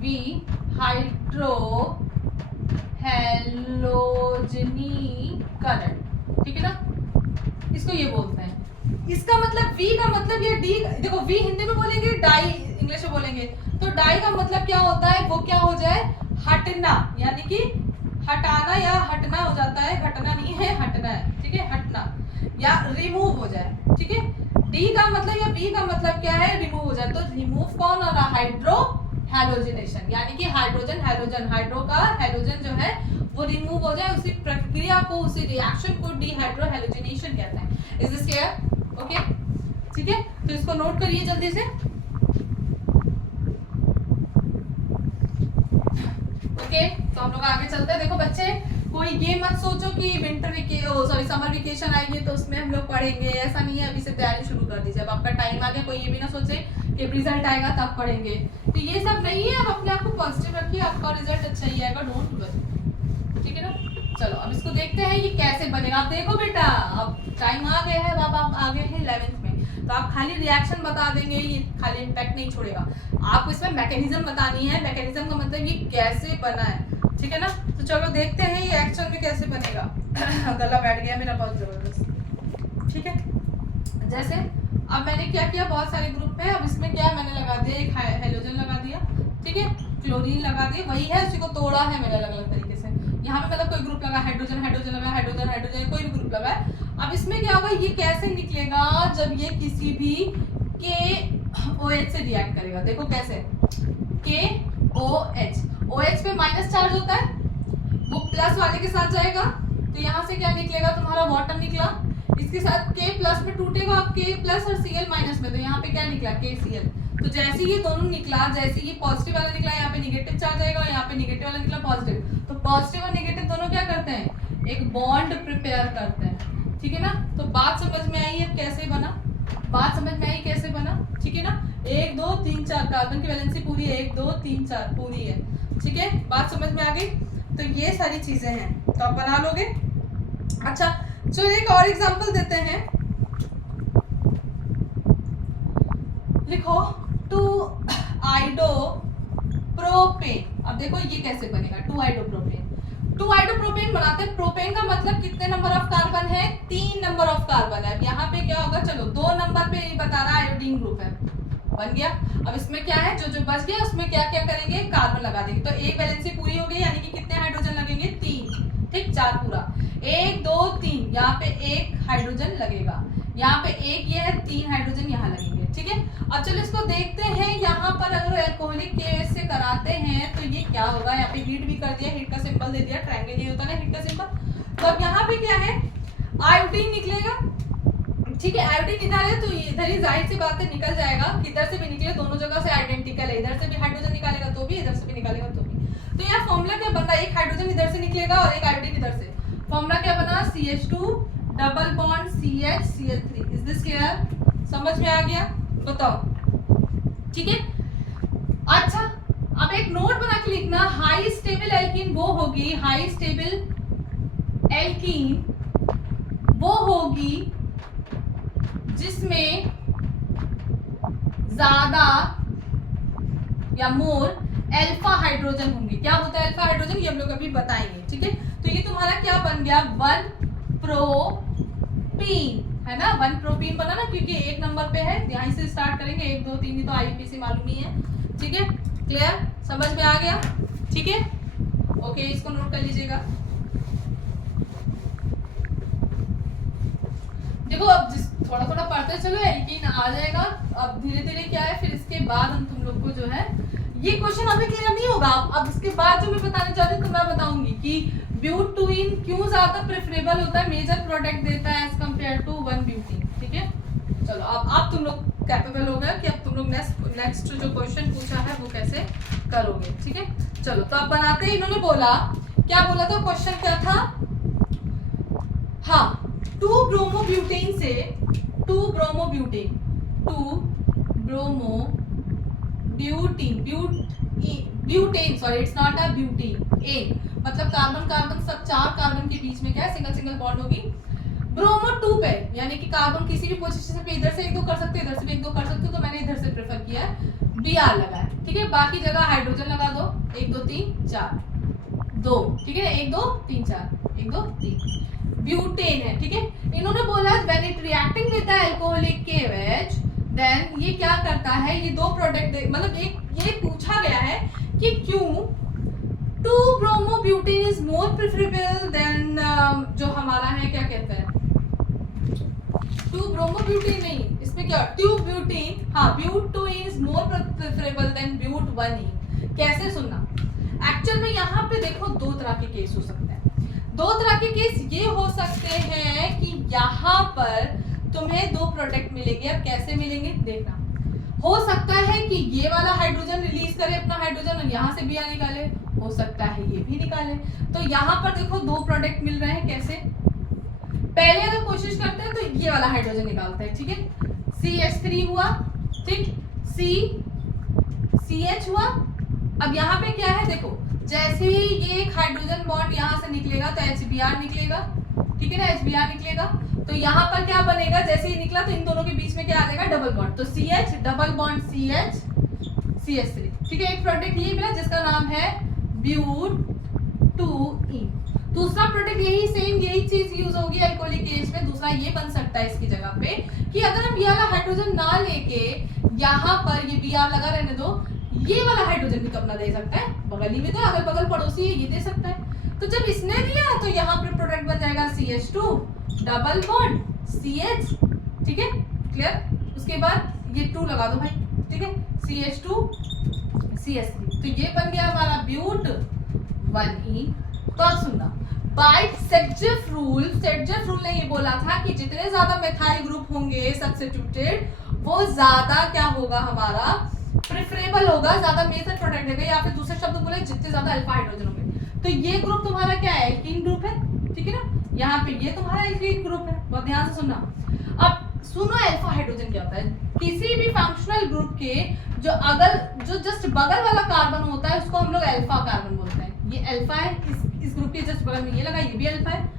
वी हाइड्रो हैलोजनीकरण। ठीक है ना, इसको ये बोलते हैं। इसका मतलब V का मतलब ये D, देखो V हिंदी में बोलेंगे, डाई इंग्लिश में बोलेंगे, तो डाई का मतलब क्या होता है, वो क्या हो जाए, हटना, यानी कि हटाना या हटना हो जाता है, घटना नहीं है, हटना है। ठीक है, हटना या रिमूव हो जाए। ठीक है, D का मतलब या V का मतलब क्या है, रिमूव हो जाए, तो रिमूव कौन हो रहा, हाइड्रो हैलोजिनेशन, यानी कि हाइड्रोजन हाइड्रो का हैलोजन जो है वो रिमूव हो जाए, उसी प्रक्रिया को, उसी रिएक्शन को डिहाइड्रोहेलोजिनेशन कहते हैं। Is this clear? ओके, ठीक है, तो इसको नोट करिए जल्दी से। ओके, तो हम लोग आगे चलते हैं। देखो बच्चे, कोई ये मत सोचो कि समर वेकेशन आएगी तो उसमें हम लोग पढ़ेंगे, ऐसा नहीं है। अभी से तैयारी शुरू कर दीजिए। अब आपका टाइम आ गया, कोई ये भी ना सोचे कि रिजल्ट आएगा तब पढ़ेंगे, तो ये सब नहीं है। अब अपने आप को पॉजिटिव रखिए, आपका रिजल्ट अच्छा ही आएगा, डोंट वरी, ठीक है ना। चलो अब इसको देखते हैं ये कैसे बनेगा। आप देखो बेटा, अब टाइम आ गया है, अब आप आ गए हैं 11th में, तो आप खाली रिएक्शन बता देंगे, ये खाली इम्पैक्ट नहीं छोड़ेगा। आपको इसमें मैकेनिज्म बतानी है। मैकेनिज्म का मतलब ये कैसे बना है, ठीक है ना। तो चलो देखते हैं ये एक्शन में कैसे बनेगा। गला बैठ गया मेरा बहुत जबरदस्त, ठीक है। जैसे अब मैंने क्या किया, बहुत सारे ग्रुप में, अब इसमें क्या मैंने लगा दिया, एक हेलोजन लगा दिया, ठीक है, क्लोरीन लगा दिया, वही है, उसी को तोड़ा है मैंने अलग अलग तरीके से। यहाँ पे मतलब कोई ग्रुप लगा, हाइड्रोजन हाइड्रोजन लगा, हाइड्रोजन हाइड्रोजन, कोई भी ग्रुप लगा है। अब इसमें क्या होगा, ये कैसे निकलेगा, जब ये किसी भी KOH से रिएक्ट करेगा। देखो कैसे, KOH, OH पे माइनस चार्ज होता है, वो प्लस वाले के साथ जाएगा, तो यहाँ से क्या निकलेगा, तुम्हारा वाटर निकला, इसके साथ K प्लस में टूटेगा, K प्लस और Cl माइनस में, तो यहाँ पे क्या निकला, KCl। तो जैसे ये दोनों निकला, जैसे ये पॉजिटिव वाला निकला, यहाँ पे निगेटिव चार्ज आएगा, और यहाँ पे निगेटिव वाला निकला पॉजिटिव, तो पॉजिटिव और निगेटिव दोनों क्या करते हैं, एक बॉन्ड प्रिपेयर करते हैं, ठीक है ना। तो बात समझ में आई है कैसे बना, बात समझ में आई कैसे बना, ठीक है ना। 1 2 3 4 कार्बन की वैलेंसी पूरी है, 1 2 3 4 पूरी है, ठीक है, बात समझ में आ गई। तो ये सारी चीजें हैं, तो आप बना लोगे। अच्छा चलो एक और एग्जांपल देते हैं, लिखो 2-आइडोप्रोपेन। अब देखो ये कैसे बनेगा, 2-आइडोप्रोपेन। 2-आइडोप्रोपेन बनाते हैं, प्रोपेन का मतलब कितने नंबर ऑफ कार्बन है, 3 नंबर ऑफ कार्बन है। अब यहाँ पे क्या होगा, चलो 2 नंबर पे ये बता रहा है आयोडीन ग्रुप है, बन गया। अब इसमें क्या है, जो जो बच गया उसमें क्या क्या करेंगे, कार्बन लगा देंगे, तो एक वैलेंसी पूरी हो गई, यानी कि कितने हाइड्रोजन लगेंगे, 3, ठीक, 4 पूरा, 1 2 3, यहाँ पे 1 हाइड्रोजन लगेगा, यहाँ पे 1 ये है, 3 हाइड्रोजन यहाँ लगेंगे, ठीक है। अब चलो इसको देखते हैं, यहाँ पर अगर एल्कोहलिक KOH से कराते हैं तो ये क्या होगा, यहाँ पे हीट भी कर दिया, हीट का सिंबल दे दिया, ट्रायंगल ही होता है ना हीट का सिंबल। तो अब यहाँ पे क्या है, आयोडीन निकलेगा, ठीक है, आयोडीन इधर है, तो इधर ही जाहिर सी बात है निकल जाएगा, किधर से भी निकले, दोनों जगह से आइडेंटिकल है, इधर से भी हाइड्रोजन निकालेगा तो भी, इधर से भी निकालेगा तो भी। तो यहाँ फॉर्मूला क्या बन रहा है, एक हाइड्रोजन इधर से निकलेगा और एक आयोडीन इधर से, फॉर्मूला क्या बना, CH2 double bond CH Cl3। Is this clear, समझ में आ गया, बताओ, ठीक है। अच्छा अब एक नोट बना के लिखना, हाई स्टेबल एल्कीन वो होगी, हाई स्टेबल एल्कीन वो होगी जिसमें ज्यादा या मोर अल्फा हाइड्रोजन होंगे। क्या होता है अल्फा हाइड्रोजन, ये हम लोग अभी बताएंगे, ठीक है। तो ये तुम्हारा क्या बन गया, 1-प्रोपीन, है ना, 1-प्रोपीन बना ना, क्योंकि 1 नंबर पे है, यहीं से स्टार्ट करेंगे, 1 2 3 तो IUPAC मालूम ही है, ठीक है, क्लियर, समझ में आ गया, ठीक है, ओके, इसको नोट कर लीजिएगा। देखो अब थोड़ा थोड़ा पढ़ते चलो, एल्कीन आ जाएगा, अब धीरे धीरे क्या है, फिर इसके बाद हम तुम लोग को जो है, ये क्वेश्चन अभी क्लियर नहीं होगा, अब इसके बाद जो मैं बताने चाहती हूँ तो मैं बताऊंगी कि ब्यूटीन क्यों ज्यादा प्रेफरेबल होता है, मेजर प्रोडक्ट देता है एज कंपेयर टू 1-ब्यूटीन, ठीक है। चलो अब तुम लोग कैपेबल हो गए कि अब तुम लोग नेक्स्ट जो क्वेश्चन पूछा है वो कैसे करोगे, ठीक है। चलो तो अब बनाते ही इन्होंने बोला, क्या बोला था, क्वेश्चन क्या था, हाँ, 2-ब्रोमोब्यूटेन से two bromobutane butane, sorry it's not a butane, ए मतलब कार्बन कार्बन सब 4 कार्बन के बीच में क्या है, सिंगल सिंगल बॉन्ड होगी, ब्रोमो 2 पे, यानी कि कार्बन किसी भी पोजीशन पे इधर से 1 2 कर सकते हो, इधर से भी 1 2 कर सकते हो, तो मैंने इधर से प्रेफर किया है, Br लगा है, ठीक है। बाकी जगह हाइड्रोजन लगा दो, 1 2 3 4 2, ठीक है, 1 2 3 4 1 2 3, ब्यूटेन है, ठीक है। इन्होंने बोला when it reacting with the alcoholic KOH then ये क्या करता है, ये 2 प्रोडक्ट मतलब ये पूछा गया है कि क्यों 2-ब्रोमोब्यूटेन इज मोर प्रेफरेबल देन जो हमारा है, क्या कहते हैं, 2-ब्रोमोब्यूटेन नहीं, इसमें क्या, ट्यूब्यूटेन, हाँ, butane is more preferable than ब्यूट 1E। कैसे सुनना, एक्चुअल में यहाँ पे देखो 2 तरह के केस हो सकते हैं, दो तरह के केस ये हो सकते हैं कि यहाँ पर तुम्हें दो प्रोडक्ट मिलेंगे। अब कैसे मिलेंगे देखना। हो सकता है कि ये वाला हाइड्रोजन रिलीज करे अपना हाइड्रोजन और यहाँ से Br निकाले, हो सकता है ये भी निकाले। तो यहाँ पर देखो दो प्रोडक्ट मिल रहे हैं। कैसे? पहले अगर कोशिश करते हैं तो ये वाला हाइड्रोजन निकालते हैं, ठीक है। CH3 हुआ, ठीक, CH हुआ। अब यहाँ पे क्या है देखो, जैसे ही ये एक हाइड्रोजन बॉन्ड यहाँ से निकलेगा तो HBr निकलेगा, ठीक है ना, HBr निकलेगा। तो यहाँ पर क्या बनेगा, जैसे ही निकला तो इन दोनों के बीच में क्या आ जाएगा, डबल बॉन्ड। तो CH double bond CH CH3, ठीक है। एक प्रोडक्ट ये मिला जिसका नाम है ब्यूट-2-ईन। दूसरा प्रोडक्ट यही सेम यही चीज यूज होगी अल्कोहलिक केस में। दूसरा ये बन सकता है इसकी जगह पे कि अगर हम ये वाला हाइड्रोजन ना लेके यहाँ पर ये Br लगा रहने दो, ये वाला हाइड्रोजन भी तो अपना दे सकता है, बगल ही में तो अगल बगल पड़ोसी है, ये दे सकता है। तो जब इसने दिया तो यहाँ पर प्रोडक्ट बन जाएगा CH2 डबल बॉन्ड CH, ठीक है, क्लियर। उसके बाद ये 2 लगा दो भाई, ठीक है, CH2 CH3। तो ये बन गया हमारा ब्यूट-1-ईन। तो अब सुनना, बाय सेटजेफ रूल ने ये बोला था कि जितने ज्यादा मेथाइल ग्रुप होंगे सब्स्टिट्यूटेड, वो ज्यादा क्या होगा, हमारा प्रेफरेबल होगा, ज्यादा मेजर प्रोडक्ट देगा। या फिर दूसरे शब्द बोले जितने ज्यादा अल्फा हाइड्रोजन होंगे। तो ये ग्रुप तुम्हारा क्या है, एल्कीन ग्रुप है, ठीक है ना। यहाँ पे ये तुम्हारा एल्कीन ग्रुप है, बहुत ध्यान से सुनना। अब सुनो अल्फा हाइड्रोजन क्या होता है। किसी भी फंक्शनल ग्रुप के जो जस्ट बगल वाला कार्बन होता है उसको हम लोग अल्फा कार्बन बोलते हैं। ये अल्फा है, इस ग्रुप के जस्ट बगल में ये लगा, ये भी अल्फा है,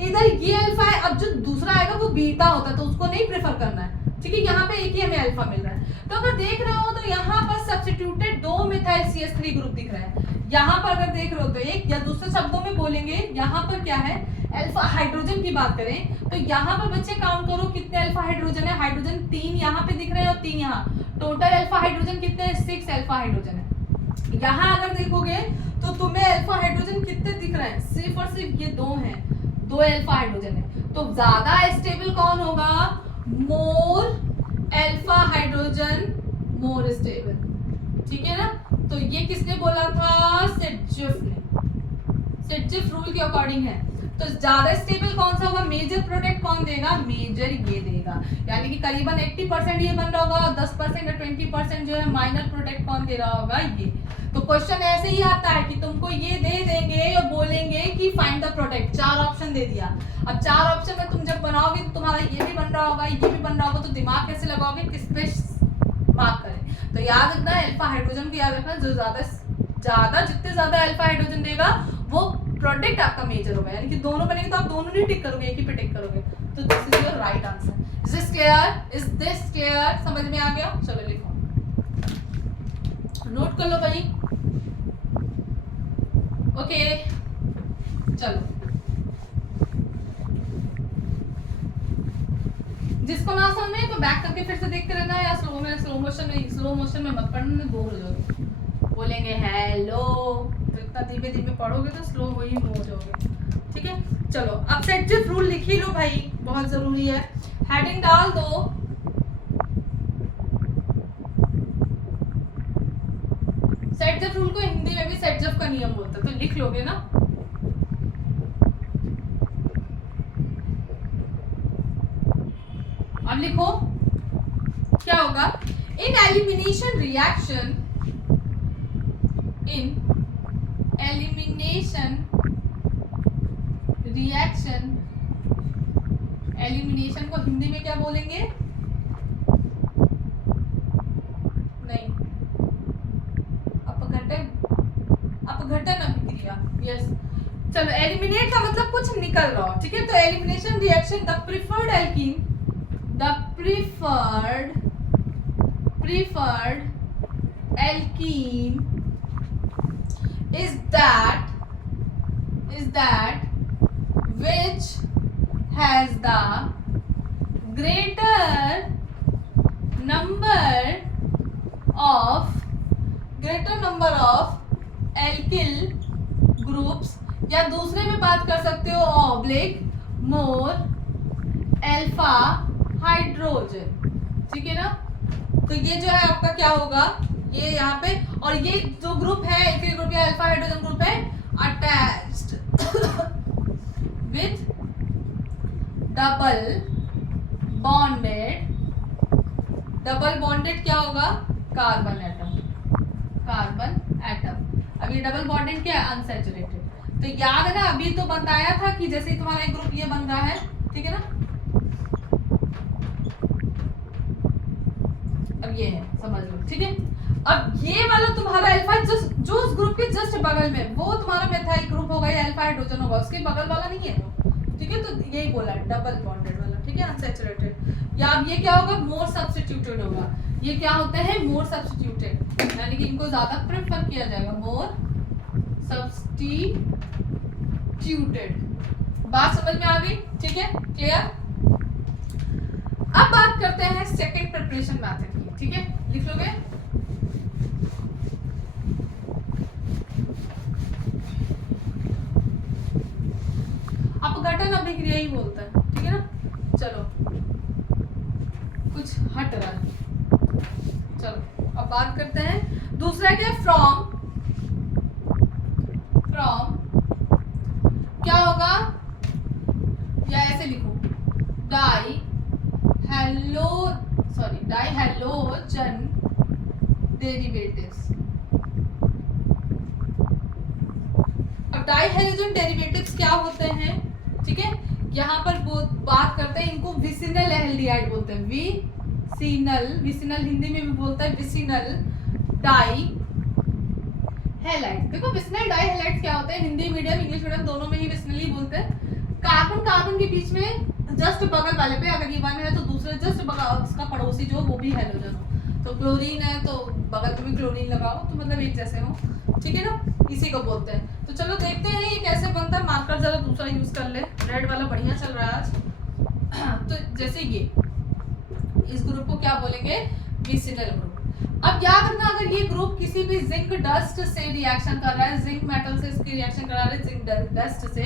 इधर ये अल्फा है। अब जो दूसरा आएगा वो बीटा होता है, तो उसको नहीं प्रेफर करना है, ठीक है। यहाँ पे एक ही हमें अल्फा मिल रहा है। तो अगर देख रहे हो तो यहाँ पर सब्स्टिट्यूटेड 2 मिथाइल CH3 ग्रुप दिख रहा है। यहाँ पर अगर देख रहे हो तो एक, या दूसरे शब्दों में बोलेंगे यहाँ पर क्या है, अल्फा हाइड्रोजन की बात करें तो यहाँ पर बच्चे काउंट करो कितने अल्फा हाइड्रोजन है। हाइड्रोजन 3 यहाँ पे दिख रहे हैं और 3 यहाँ। टोटल अल्फा हाइड्रोजन कितने हैं, 6 अल्फा हाइड्रोजन है। यहाँ अगर देखोगे तो तुम्हें अल्फा हाइड्रोजन कितने दिख रहे हैं, सिर्फ और सिर्फ ये 2 हैं, 2 अल्फा हाइड्रोजन है। तो ज्यादा स्टेबल कौन होगा, मोर अल्फा हाइड्रोजन मोर स्टेबल, ठीक है ना। तो ये किसने बोला था, सेटजेफ ने। सेटजेफ रूल के अकॉर्डिंग है। तो ज्यादा स्टेबल कौन सा होगा, मेजर प्रोडक्ट कौन देगा, मेजर ये देगा। यानी कि करीबन 80% ये बन रहा होगा और 10% या 20% जो है माइनर प्रोडक्ट कौन दे रहा होगा, ये। तो क्वेश्चन ऐसे ही आता है कि तुमको ये दे देंगे और बोलेंगे कि फाइंड द प्रोडक्ट। 4 ऑप्शन दे दिया। अब 4 ऑप्शन में तुम जब बनाओगे तो तुम्हारा ये भी बन रहा होगा, ये भी बन रहा होगा, तो दिमाग कैसे लगाओगे, किस पे मार्क करें। तो याद रखना, अल्फा हाइड्रोजन को याद रखना, जो जितने ज्यादा अल्फा हाइड्रोजन देगा वो प्रोडक्ट आपका मेजर होगा। यानी कि दोनों बनेंगे तो आप दोनों नहीं टिक करोगे, एक ही पे टिक करोगे। तो this is your right answer. Is this clear, समझ में आ गया। चलो लिखो, नोट कर लो भाई। ओके चलो, जिसको ना समझ में तो बैक करके फिर से देखते रहना, या स्लो मोशन में मत पढ़ना, बोर हो जाओगे, बोलेंगे हेलो। तो इतना धीमे धीमे पढ़ोगे तो स्लो हो जाओगे, ठीक है। चलो अब सेटजेफ रूल लिख ही लो भाई, बहुत जरूरी है। हेडिंग डाल दो, सेटजेफ रूल को हिंदी में भी सेटजेफ का नियम बोलते हैं, तो लिख लोगे ना। अब लिखो क्या होगा, इन एलिमिनेशन रिएक्शन, एलिमिनेशन को हिंदी में क्या बोलेंगे, नहीं, अपघटन अभिक्रिया, यस। चलो एलिमिनेट का मतलब कुछ निकल रहा हो, ठीक है। तो elimination reaction, the preferred alkene, alkene is that which has the greater number of alkyl groups, या दूसरे में बात कर सकते हो ऑब्लिक मोर अल्फा हाइड्रोजन, ठीक है ना। तो ये जो है आपका क्या होगा, ये यहाँ पे, और ये जो ग्रुप है एल्किल ग्रुप या अल्फा हाइड्रोजन ग्रुप है अटैच्ड विथ डबल बॉन्डेड क्या होगा, कार्बन एटम। अब ये डबल बॉन्डेड क्या है, अनसैचुरेटेड। तो याद है ना, अभी तो बताया था कि जैसे तुम्हारा एक ग्रुप ये बन रहा है, ठीक है ना, अब ये है, समझ लो, ठीक है। अब ये वाला तुम्हारा अल्फा जो उस ग्रुप के जस्ट बगल में, वो तुम्हारा मेथाइल ग्रुप होगा या अल्फा हाइड्रोजन होगा, उसके बगल वाला नहीं है वो, ठीक है। तो यही बोला है, डबल बॉन्डेड वाला, ठीक है, अनसैचुरेटेड। या अब ये क्या होगा, मोर सब्स्टिट्यूटेड होगा। ये क्या होते हैं, मोर सब्स्टिट्यूटेड, यानी कि इनको ज्यादा प्रेफर किया जाएगा, मोर सब्स्टिट्यूटेड। बात समझ में आ गई, ठीक है, क्लियर। अब बात करते हैं सेकंड प्रिपरेशन मेथड की, ठीक है, लिख लोगे। अपघटन अभिक्रिया ही बोलता है, ठीक है ना। चलो कुछ हट रहा है, चलो अब बात करते हैं दूसरा क्या है, फ्रॉम क्या होगा, या ऐसे लिखो, डाइहैलोजन डेरिवेटिव्स। अब डाइहैलोजन डेरिवेटिव्स क्या होते हैं, ठीक है, यहाँ पर बात करते हैं, इनको विसिनल एल्डिहाइड बोलते हैं, विसिनल हिंदी में भी बोलता है विसिनल डाई हैलाइड। देखो विसिनल डाई हैलाइड क्या होते हैं, हिंदी मीडियम इंग्लिश मीडियम दोनों में ही विसिनल ही बोलते हैं। कार्बन के बीच में जस्ट बगल वाले पे अगर ये वन है तो दूसरे जस्ट बगल उसका पड़ोसी जो वो भी हैलोजन हो। तो क्लोरीन है तो बगल में भी क्लोरीन लगाओ, तो मतलब एक जैसे हो, ठीक है ना, इसी को बोलते हैं। तो चलो देखते हैं ये कैसे बनता है। मार्कर जरा दूसरा यूज कर ले, रेड वाला बढ़िया चल रहा है आज। तो जैसे ये इस ग्रुप को क्या बोलेंगे, विसिनल ग्रुप। अब याद रखना, अगर ये ग्रुप किसी भी जिंक डस्ट से रिएक्शन कर रहा है, जिंक मेटल से इसकी रिएक्शन करा रहा है जिंक डस्ट से,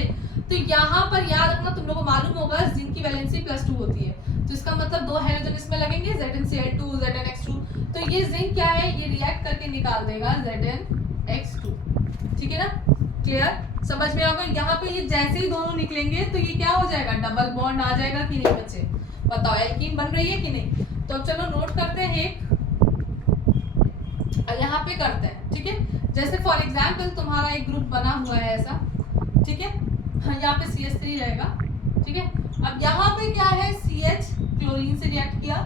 तो यहाँ पर याद रखना, तुम लोगों को मालूम होगा जिंक की वैलेंसी +2 होती है, तो इसका मतलब 2 हाइड्रोजन इसमें लगेंगे, ZnCl2 ZnX2। तो ये जिंक क्या है, ये रिएक्ट करके निकाल देगा ZnX2, ठीक है ना, क्लियर, समझ में आएगा। यहाँ पे ये जैसे ही दोनों निकलेंगे तो ये क्या हो जाएगा, डबल बॉन्ड आ जाएगा कि नहीं बच्चे, बताओ एल्कीन बन रही है कि नहीं। तो अब चलो नोट करते हैं एक, यहाँ पे करते हैं, ठीक है। जैसे फॉर एग्जाम्पल तुम्हारा एक ग्रुप बना हुआ है ऐसा, ठीक है, यहाँ पे CH3 रहेगा, ठीक है। अब यहाँ पे क्या है, CH क्लोरीन से रिएक्ट किया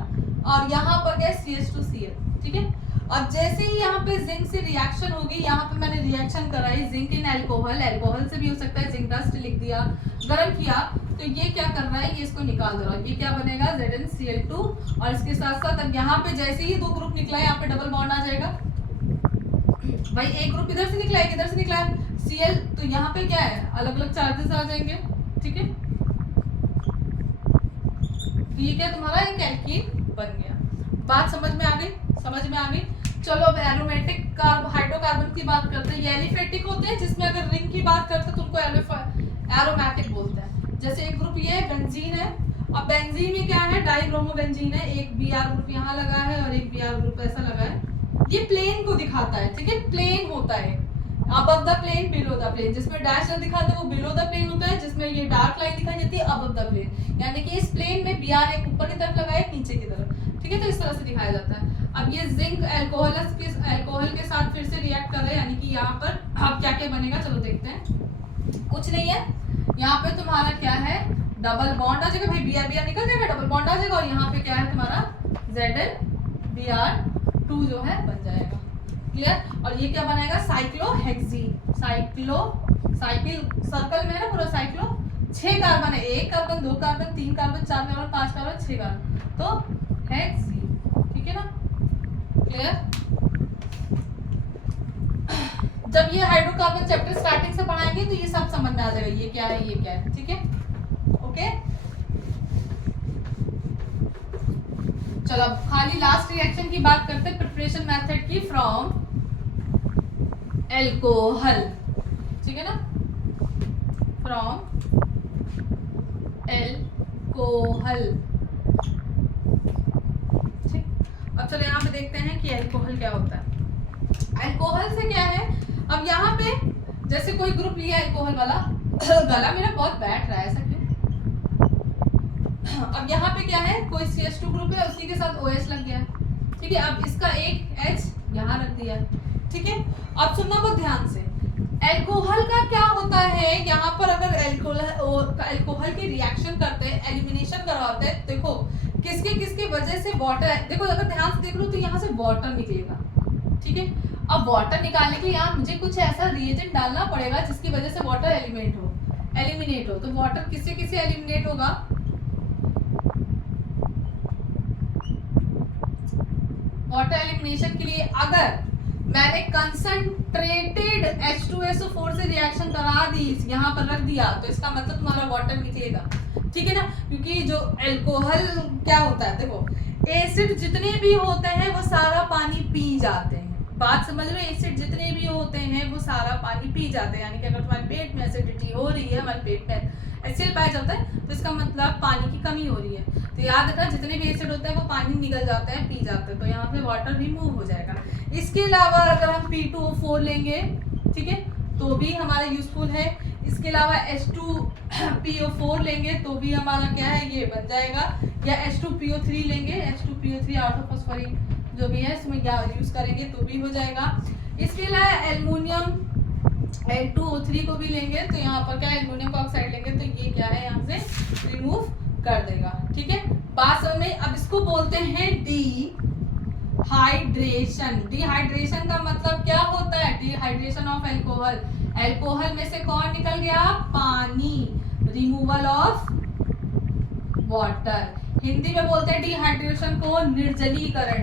और यहाँ पर क्या है CH2Cl, ठीक है। अब जैसे ही यहाँ पे जिंक से रिएक्शन होगी, यहाँ पे मैंने रिएक्शन कराई जिंक इन अल्कोहल से भी हो सकता है, जिंक डस्ट लिख दिया, गर्म किया, तो ये क्या कर रहा है, ये इसको निकाल दे रहा है, ये क्या बनेगा ZnCl2। और इसके साथ साथ अब यहाँ पे जैसे ही 2 ग्रुप निकला है, यहाँ पे डबल बॉन्ड आ जाएगा। भाई एक ग्रुप इधर से निकला है, किधर से निकला है, Cl, तो यहाँ पे क्या है, अलग अलग चार्जेस आ जाएंगे, ठीक है। तो ये क्या तुम्हारा एक एल्कीन बन गया। बात समझ में आ गई, समझ में आ गई। चलो अब एरोमेटिक हाइड्रोकार्बन की बात करते हैं। ये एलिफेटिक होते हैं, जिसमें अगर रिंग की बात करते हैं तो उनको एरोमेटिक बोलते हैं। जैसे एक ग्रुप ये बेंजीन है, अब बेंजीन में क्या है, डाइब्रोमोबेंजीन है, एक Br ग्रुप यहाँ लगा है और एक Br ग्रुप ऐसा लगा है। ये प्लेन को दिखाता है, ठीक है, प्लेन होता है, above the plane below the plane, जिसमें डैश दिखाता है वो बिलो द प्लेन होता है, जिसमें ये डार्क लाइन दिखाई देती है अबव द प्लेन, यानी कि इस प्लेन में Br एक ऊपर की तरफ लगा है, नीचे की तरफ, ठीक है। तो इस तरह से दिखाया जाता है। अब ये जिंक अल्कोहल के साथ फिर से रिएक्ट कर रहे हैं, यानी कि यहाँ पर अब क्या क्या बनेगा, चलो देखते हैं। कुछ नहीं है, यहाँ पे तुम्हारा क्या है, डबल बॉन्ड आ जाएगा, भाई Br निकल जाएगा, डबल बॉन्ड आ जाएगा, और यहाँ पे क्या है तुम्हारा ZnBr2 जो है बन जाएगा, क्लियर। और ये क्या बनाएगा, साइक्लोहेक्सीन, साइकिल सर्कल में है ना पूरा, साइक्लो 6 कार्बन है, 1 carbon 2 carbon 3 carbon 4 carbon 5 carbon 6 carbon, तो हेक्सीन, ठीक है ना, क्लियर। जब ये हाइड्रोकार्बन चैप्टर स्टार्टिंग से पढ़ाएंगे तो ये सब समझ में आ जाएगा, ये क्या है, ये क्या है, ठीक है, ओके। चलो अब खाली लास्ट रिएक्शन की बात करते हैं, प्रिपरेशन मेथड की, फ्रॉम एल्कोहल, ठीक है ना, फ्रॉम एल्कोहल, ठीक। अब चलो यहाँ पे देखते हैं कि एल्कोहल क्या होता है। एल्कोहल से क्या है, अब यहाँ पे जैसे कोई ग्रुप लिया एल्कोहल वाला, गला मेरा बहुत बैठ रहा है, ऐसा क्यों? अब यहाँ पे क्या है, कोई CH2 ग्रुप है, उसी के साथ OH लग गया, ठीक है। अब इसका एक H यहाँ रख दिया, ठीक है। अब सुनना बहुत ध्यान से, एल्कोहल का क्या होता है, यहाँ पर अगर एल्कोहल की रिएक्शन करते हैं, एलिमिनेशन करवाते हैं, देखो किसके किसके वजह से वाटर, देखो अगर ध्यान से देख लो तो यहाँ से वाटर निकलेगा, ठीक है। अब वाटर निकालने के लिए यहाँ मुझे कुछ ऐसा रिएजेंट डालना पड़ेगा जिसकी वजह से वाटर एलिमिनेट हो। तो वाटर किससे किससे एलिमिनेट होगा, वाटर एलिमिनेशन के लिए अगर मैंने कंसंट्रेटेड H2SO4 से रिएक्शन करा दी, यहाँ पर रख दिया, तो इसका मतलब तुम्हारा वाटर निकलेगा, ठीक है ना। क्योंकि जो एल्कोहल क्या होता है, देखो एसिड जितने भी होते हैं वो सारा पानी पी जाते हैं, बात समझ लो, एसिड जितने भी होते हैं वो सारा पानी पी जाते हैं। यानी कि अगर तुम्हारे पेट में एसिडिटी हो रही है, हमारे पेट में HCl पाया जाता है, तो इसका मतलब पानी की कमी हो रही है। तो याद रखना, जितने भी एसिड होते हैं वो पानी निकल जाते हैं, पी जाते हैं, तो यहाँ पे वाटर रिमूव हो जाएगा। इसके अलावा अगर हम P2O4 लेंगे, ठीक है, तो भी हमारा यूजफुल है। इसके अलावा H2PO4 लेंगे तो भी हमारा क्या है, ये बन जाएगा। या H2PO3 लेंगे, H2PO3 ऑर्थोफॉस्फोरिक जो भी है इसमें क्या यूज करेंगे तो भी हो जाएगा। इसके अलावा एल्युमिनियम L2O3 को भी लेंगे, तो यहाँ पर क्या एल्युमिनियम ऑक्साइड लेंगे तो ये क्या है, यहाँ से रिमूव कर देगा, ठीक है। बात समझ में। अब इसको बोलते हैं डिहाइड्रेशन। डिहाइड्रेशन का मतलब क्या होता है, डिहाइड्रेशन ऑफ एल्कोहल, एल्कोहल में से कौन निकल गया, पानी, रिमूवल ऑफ वाटर। हिंदी में बोलते हैं डिहाइड्रेशन को निर्जलीकरण,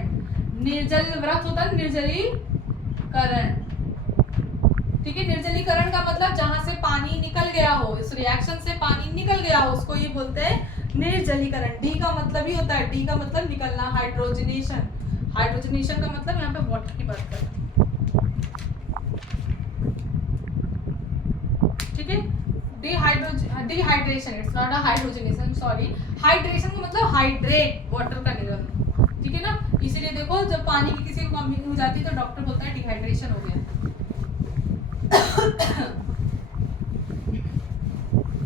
निर्जल व्रत होता है, निर्जलीकरण, ठीक है। निर्जलीकरण का मतलब जहां से पानी निकल गया हो, इस रिएक्शन से पानी निकल गया हो, उसको ये बोलते हैं निर्जलीकरण। डी का मतलब ही होता है, डी का मतलब निकलना, हाइड्रोजनेशन, हाइड्रोजनेशन का मतलब यहाँ पे वाटर की बात कर रहे हैं, ठीक है। Dehydration, it's not a hydrogenation, sorry. Hydration का मतलब हाइड्रेट, वाटर का निकलना, ठीक है ना। इसीलिए देखो जब पानी की किसी को कमी हो जाती है तो डॉक्टर बोलता है डिहाइड्रेशन हो गया।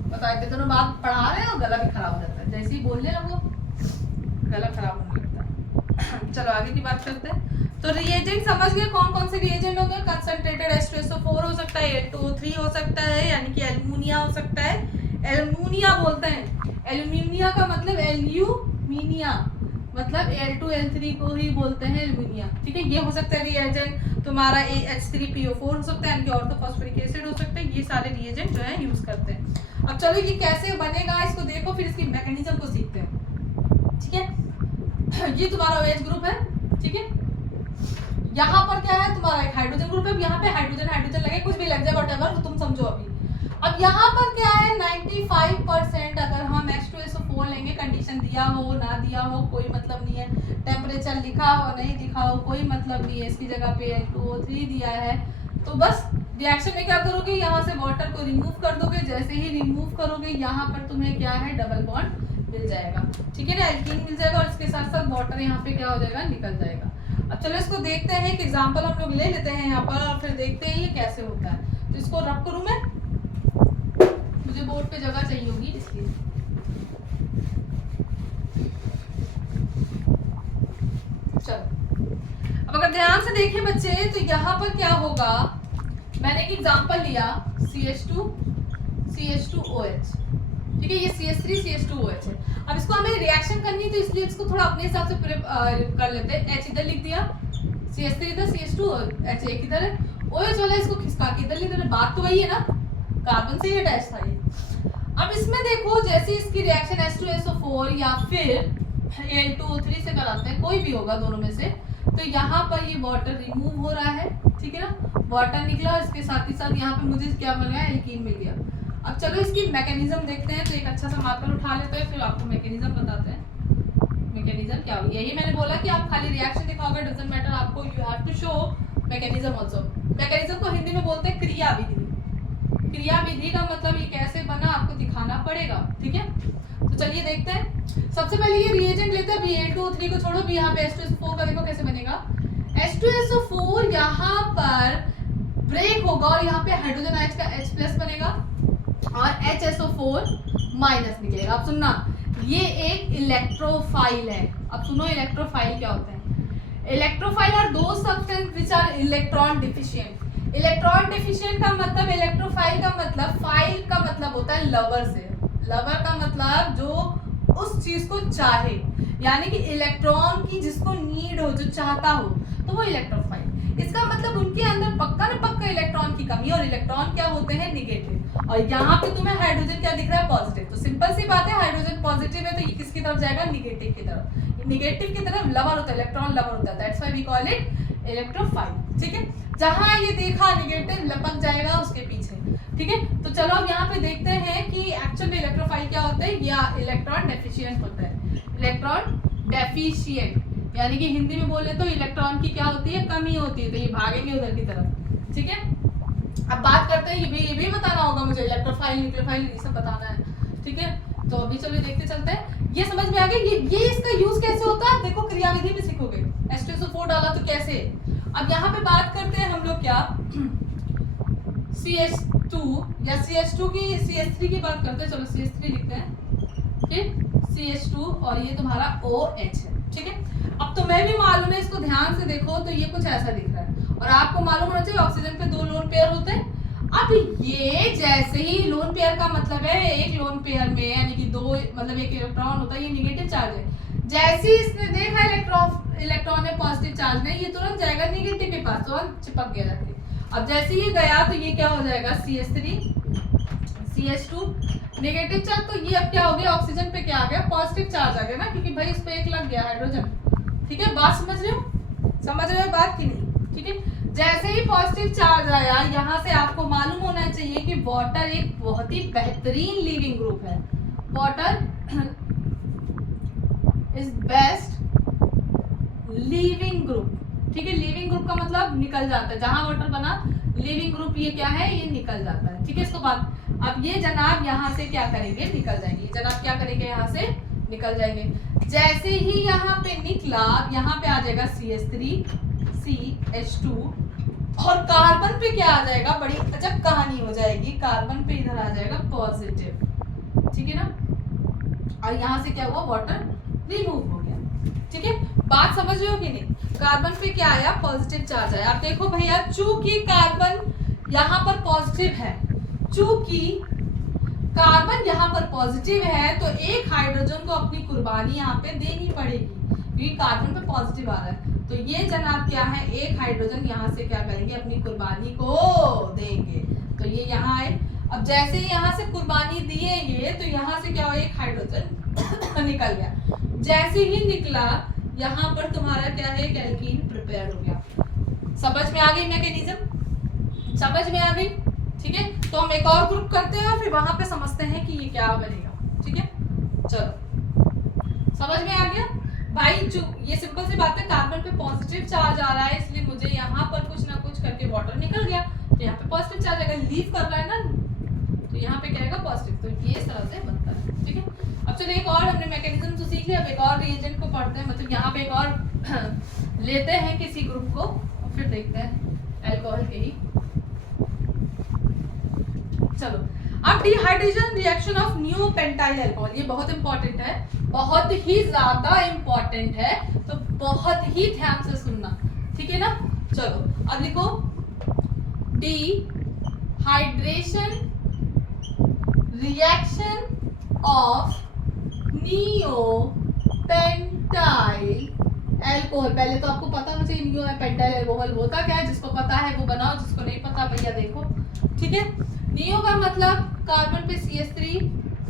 बताओ, इतने दोनों बात पढ़ा रहे हो, गला भी खराब हो जाता है, जैसे ही बोलने लगो गला खराब होने लगता है। चलो आगे की बात करते हैं। तो रिएजेंट समझ गए, कौन कौन से रिएजेंट होंगे, कंसंट्रेटेड H2SO4 हो सकता है, L2O3 हो सकता है, यानी कि एल्युमिनिया हो सकता है, एल्युमिनिया बोलते हैं। एल्युमिनिया का मतलब एल्यूमिनिया, मतलब L2L3 को ही बोलते हैं एल्युमिनिया, ठीक है। ये हो सकता है रिएजेंट तुम्हारा H3PO4 हो सकता है, यानी कि ऑर्थोफॉस्फोरिक एसिड हो सकता है। ये सारे रिएजेंट जो है यूज करते हैं। अब चलो ये कैसे बनेगा इसको देखो, फिर इसकी मैकेनिज्म को सीखते हैं, ठीक है। ये तुम्हारा OH ग्रुप है, ठीक है। यहाँ पर क्या है, तुम्हारा एक हाइड्रोजन ग्रुप है, यहाँ पे हाइड्रोजन हाइड्रोजन लगे, कुछ भी लग जाए व्हाटएवर, तो तुम समझो अभी। अब यहाँ पर क्या है, 95% अगर हम H2SO4 लेंगे, कंडीशन दिया हो ना दिया हो कोई मतलब नहीं है, टेम्परेचर लिखा हो नहीं लिखा हो कोई मतलब नहीं है, इसकी जगह पे L2O3 दिया है, तो बस रिएक्शन में क्या करोगे, यहाँ से वाटर को रिमूव कर दोगे। जैसे ही रिमूव करोगे यहाँ पर तुम्हें क्या है, डबल बॉन्ड मिल जाएगा, ठीक है ना, एल्कीन मिल जाएगा, और इसके साथ साथ वाटर यहाँ पे क्या हो जाएगा, निकल जाएगा। अब चलो इसको देखते हैं, एक एग्जांपल हम लोग ले लेते हैं यहाँ पर, और फिर देखते हैं ये कैसे होता है। तो इसको रब करूँ मैं, मुझे बोर्ड पे जगह चाहिए होगी इसलिए। चलो अब अगर ध्यान से देखें बच्चे, तो यहाँ पर क्या होगा, मैंने एक एग्जांपल लिया CH2OH, ठीक है, ये CH3CH2OH है। अब इसको हमें रिएक्शन करनी है, तो इसलिए इसको थोड़ा अपने हिसाब से कर लेते हैं। H इधर लिख दिया, CH3 इधर, CH2H एक इधर है, OH वाला इसको खिसका के इधर लिख देना, बात तो वही है ना, कार्बन से ये डैश था ये। अब इसमें देखो, जैसे इसकी रिएक्शन H2SO4 या फिर L2O3 से कराते हैं, कोई भी होगा दोनों में से, तो यहाँ पर ये वाटर रिमूव हो रहा है, ठीक है ना, वाटर निकला, और इसके साथ ही साथ यहाँ पे मुझे क्या मिल गया, एल्कीन मिल गया। अब चलो इसकी मैकेनिज्म देखते हैं, तो एक अच्छा सा मार्कर उठा लेते हैं, फिर आपको मैकेनिज्म बताते हैं। मैकेनिज्म क्या हुई, यही मैंने बोला कि आप खाली रिएक्शन दिखाओगे डजंट मैटर, आपको you have to show mechanism also. Mechanism को हिंदी में बोलते हैं क्रियाविधि। क्रियाविधि का मतलब ये कैसे बना आपको दिखाना पड़ेगा, ठीक है। तो चलिए देखते हैं। सबसे पहले ये रिएजेंट लेते हैं, Bl2O3 को छोड़ो, भी यहाँ पे H2SO4 का देखो कैसे बनेगा। H2SO4 यहाँ पर ब्रेक होगा और यहाँ पे हाइड्रोजन आयन का H+ बनेगा, और HSO4 माइनस निकलेगा। अब सुनना, ये एक इलेक्ट्रोफाइल है। अब सुनो इलेक्ट्रोफाइल क्या होता है। इलेक्ट्रोफाइल आर दो substance which are electron deficient. Electron deficient का मतलब, इलेक्ट्रोफाइल का मतलब, फाइल का मतलब होता है लवर से। लवर का मतलब जो उस चीज को चाहे, यानी कि इलेक्ट्रॉन की जिसको नीड हो, जो चाहता हो, तो वो इलेक्ट्रोफाइल। इसका मतलब उनके अंदर पक्का न पक्का इलेक्ट्रॉन की कमी, और इलेक्ट्रॉन क्या होते हैं, निगेटिव। और यहाँ पे तुम्हें हाइड्रोजन क्या दिख रहा है, पॉजिटिव। तो सिंपल सी बात है, हाइड्रोजन पॉजिटिव है तो ये किसकी तरफ जाएगा, निगेटिव की तरफ। निगेटिव की तरफ लवर होता है, इलेक्ट्रॉन लवर होता है, that's why we call it electrophile. ठीक है, जहां ये देखा निगेटिव लपक जाएगा उसके पीछे। ठीक है, तो चलो अब यहाँ पे देखते हैं कि एक्चुअल में इलेक्ट्रोफाइल क्या होता है, या इलेक्ट्रॉन डेफिशिएंट होता है। इलेक्ट्रॉन डेफिशिएंट यानी कि हिंदी में बोले तो इलेक्ट्रॉन की क्या होती है, कमी होती है, तो ये भागेंगे उधर की तरफ। ठीक है, अब बात करते हैं, ये भी बताना होगा मुझे, इलेक्ट्रोफाइल न्यूक्लियोफाइल ये सब बताना है। ठीक है, तो अभी चलो देखते चलते हैं। ये समझ में आ गया, ये इसका यूज कैसे होता है, देखो क्रियाविधि में सीखोगे। H2SO4 डाला तो कैसे। अब यहाँ पे बात करते हैं हम लोग क्या, CH2 या CH2 की CH3 की बात करते हैं। चलो CH3 लिखते हैं। ठीक, CH2 और ये तुम्हारा OH है। ठीक है, अब तुम्हें भी मालूम है, इसको ध्यान से देखो तो ये कुछ ऐसा दिख रहा है, और आपको मालूम होना चाहिए ऑक्सीजन पे 2 लोन पेयर होते हैं। अब ये जैसे ही लोन पेयर का मतलब है, एक लोन पेयर में यानी कि 2 मतलब एक इलेक्ट्रॉन होता है, ये नेगेटिव चार्ज है। जैसे ही इसने देखा इलेक्ट्रॉन में पॉजिटिव चार्ज नहीं, ये तुरंत जाएगा नेगेटिव के पास, तुरंत चिपक गया जाके। अब जैसे ही गया तो ये क्या हो जाएगा, CH3 CH2 नेगेटिव चार्ज, तो ये अब क्या हो गया, ऑक्सीजन पे क्या आ गया, पॉजिटिव चार्ज आ गया ना, क्योंकि भाई इस पे एक लग गया हाइड्रोजन। ठीक है, बात समझ रहे हो, समझ रहे हो बात की नहीं। ठीक है, जैसे ही पॉजिटिव चार्ज आया, यहाँ से आपको मालूम होना चाहिए कि वाटर एक बहुत ही बेहतरीन लिविंग ग्रुप है। Water is best leaving group. ठीक है, लिविंग ग्रुप का मतलब निकल जाता है, जहां वाटर बना लिविंग ग्रुप, ये क्या है, ये निकल जाता है। ठीक है, इसको बात, अब ये जनाब यहाँ से क्या करेंगे, निकल जाएंगे। जनाब क्या करेंगे, यहाँ से निकल जाएंगे। जैसे ही यहाँ पे निकला, यहाँ पे आ जाएगा CH3 CH2, और कार्बन पे क्या आ जाएगा, बड़ी अजब कहानी हो जाएगी, कार्बन पे इधर आ जाएगा पॉजिटिव। ठीक है ना, और यहाँ से क्या हुआ, वाटर रिमूव हो गया। ठीक है, बात समझ रहे हो कि नहीं। कार्बन पे क्या आया, पॉजिटिव चार्ज आया। आप देखो भैया, चूंकि कार्बन यहाँ पर पॉजिटिव है, चूंकि कार्बन यहाँ पर पॉजिटिव है, तो एक हाइड्रोजन को अपनी कुर्बानी यहाँ पे देनी पड़ेगी, क्योंकि कार्बन पे पॉजिटिव आ रहा है। तो ये जनाब क्या है, एक हाइड्रोजन यहाँ से क्या करेंगे, अपनी कुर्बानी को देंगे। तो ये यहाँ आए, अब जैसे ही यहाँ से कुर्बानी दिए ये, तो यहाँ से क्या हो, एक हाइड्रोजन निकल गया। जैसे ही निकला, यहाँ पर तुम्हारा क्या है, एक एल्कीन प्रिपेयर हो गया। समझ में आ गई मैकेनिज्म, समझ में आ गई। ठीक है, तो हम एक और ग्रुप करते हैं, फिर वहां पे समझते हैं कि ये क्या बनेगा। ठीक है, चलो समझ में आ गया भाई। ये सिंपल सी बात है, कार्बन पे पॉजिटिव चार्ज आ रहा है, इसलिए मुझे यहाँ पर कुछ ना कुछ करके वाटर निकल गया, तो यहाँ पे पॉजिटिव चार्ज आएगा, लीव कर रहा है ना, तो यहाँ पे क्या आएगा, पॉजिटिव। तो ये इस तरह से बनता है। ठीक है, अब चलिए एक और हमने मैकेनिज्म तो सीख लिया, अब एक और रिएजेंट को पढ़ते हैं, मतलब यहाँ पे एक और लेते हैं किसी ग्रुप को, और फिर देखते हैं अल्कोहल के ही। चलो, अब dehydration reaction of new pentyl alcohol, ये बहुत इंपॉर्टेंट है, बहुत ही ज्यादा इंपॉर्टेंट है, तो बहुत ही ध्यान से सुनना। ठीक है ना, चलो अब लिखो, dehydration reaction of neo pentyl alcohol. पहले तो आपको पता होना चाहिए नियो पेंटाइल अल्कोहल होता क्या है, जिसको पता है वो बनाओ, जिसको नहीं पता भैया देखो। ठीक है, नियो का मतलब कार्बन पे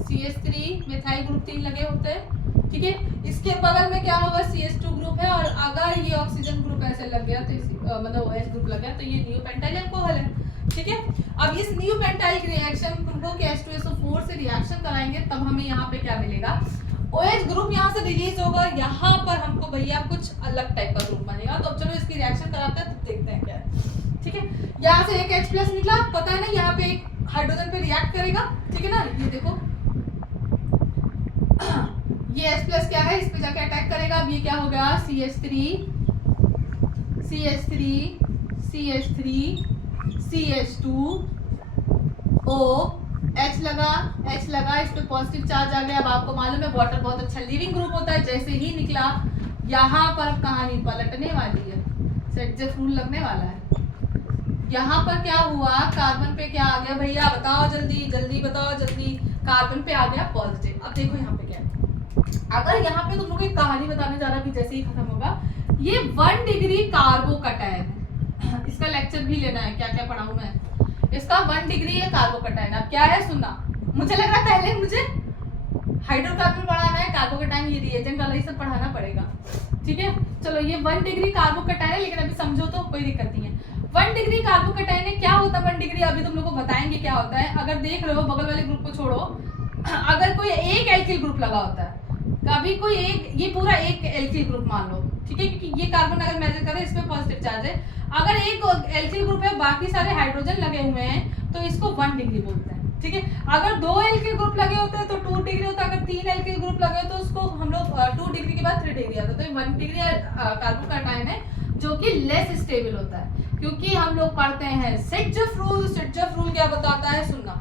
CH3 मिथाइल ग्रुप 3 लगे होते हैं। ठीक है, इसके बगल में क्या होगा, CH2 ग्रुप है, और अगर ये ऑक्सीजन ग्रुप ऐसे लग गया तो मतलब OH ग्रुप लग गया, तो ये नियो पेंटाइल अल्कोहल है। ठीक है, अब इस नियो पेंटाइल रिएक्शन को H2SO4 से रिएक्शन कराएंगे, तब हमें यहाँ पे क्या मिलेगा, OH ग्रुप यहाँ से रिलीज होगा, यहाँ पर हमको भैया कुछ अलग टाइप का ग्रुप बनेगा। तो अब चलो इसकी रिएक्शन कराते हैं, तो देखते हैं क्या है। ठीक है, यहाँ से एक H+ निकला, पता है ना, यहाँ पे एक हाइड्रोजन पे रिएक्ट करेगा। ठीक है ना, ये देखो ये H+ क्या है, इस पे जाके अटैक करेगा। अब ये क्या हो गया, CH2 O H लगा, इस पे पॉजिटिव चार्ज आ गया। अब आपको मालूम है वाटर बहुत अच्छा लिविंग ग्रुप होता है। जैसे ही निकला यहाँ पर कहानी पलटने वाली है, सेट रूल लगने वाला है। यहाँ पर क्या हुआ, कार्बन पे क्या आ गया भैया, बताओ जल्दी जल्दी बताओ जल्दी। कार्बन पे आ गया पॉजिटिव। अब देखो यहाँ पे क्या है, अगर यहाँ पे तुम लोग एक कहानी बताने जा रहा कि जैसे ही खत्म होगा, ये 1 डिग्री कार्बोकटायन है। इसका लेक्चर भी लेना है, क्या क्या पढ़ाऊं मैं इसका। 1 डिग्री है कार्बोकटायन। अब क्या है सुनना, मुझे लग रहा पहले मुझे हाइड्रोकार्बन पढ़ाना है, कार्बोकटायन ये रिएजेंट वाला ये सब पढ़ाना पड़ेगा, ठीक है। चलो ये 1 डिग्री कार्बोकटायन है, लेकिन अभी समझो तो कोई दिक्कत नहीं है। 1 डिग्री कार्बोकटायन है, क्या होता है 1 डिग्री, अभी तुम लोग को बताएंगे क्या होता है। अगर देख रहे हो बगल वाले ग्रुप को छोड़ो, अगर कोई एक एल्किल ग्रुप लगा होता है, कभी कोई एक, ये पूरा एक एल्किल ग्रुप मान लो, ठीक है, क्योंकि ये कार्बन अगर मेजर करें इसमें पॉजिटिव चार्ज है। अगर एक एल्किल ग्रुप है, बाकी सारे हाइड्रोजन लगे हुए हैं, तो इसको 1 डिग्री बोलते हैं, ठीक है। अगर 2 एल्किल ग्रुप लगे होते हैं तो 2 डिग्री होता है। अगर 3 एल्किल ग्रुप लगे हो तो उसको हम लोग 2 डिग्री के बाद 3 डिग्री आता है। तो 1 डिग्री कार्बोकटायन है जो कि लेस स्टेबल होता है, क्योंकि हम लोग पढ़ते हैं सेटजफ रूल। सेटजफ रूल क्या बताता है सुनना।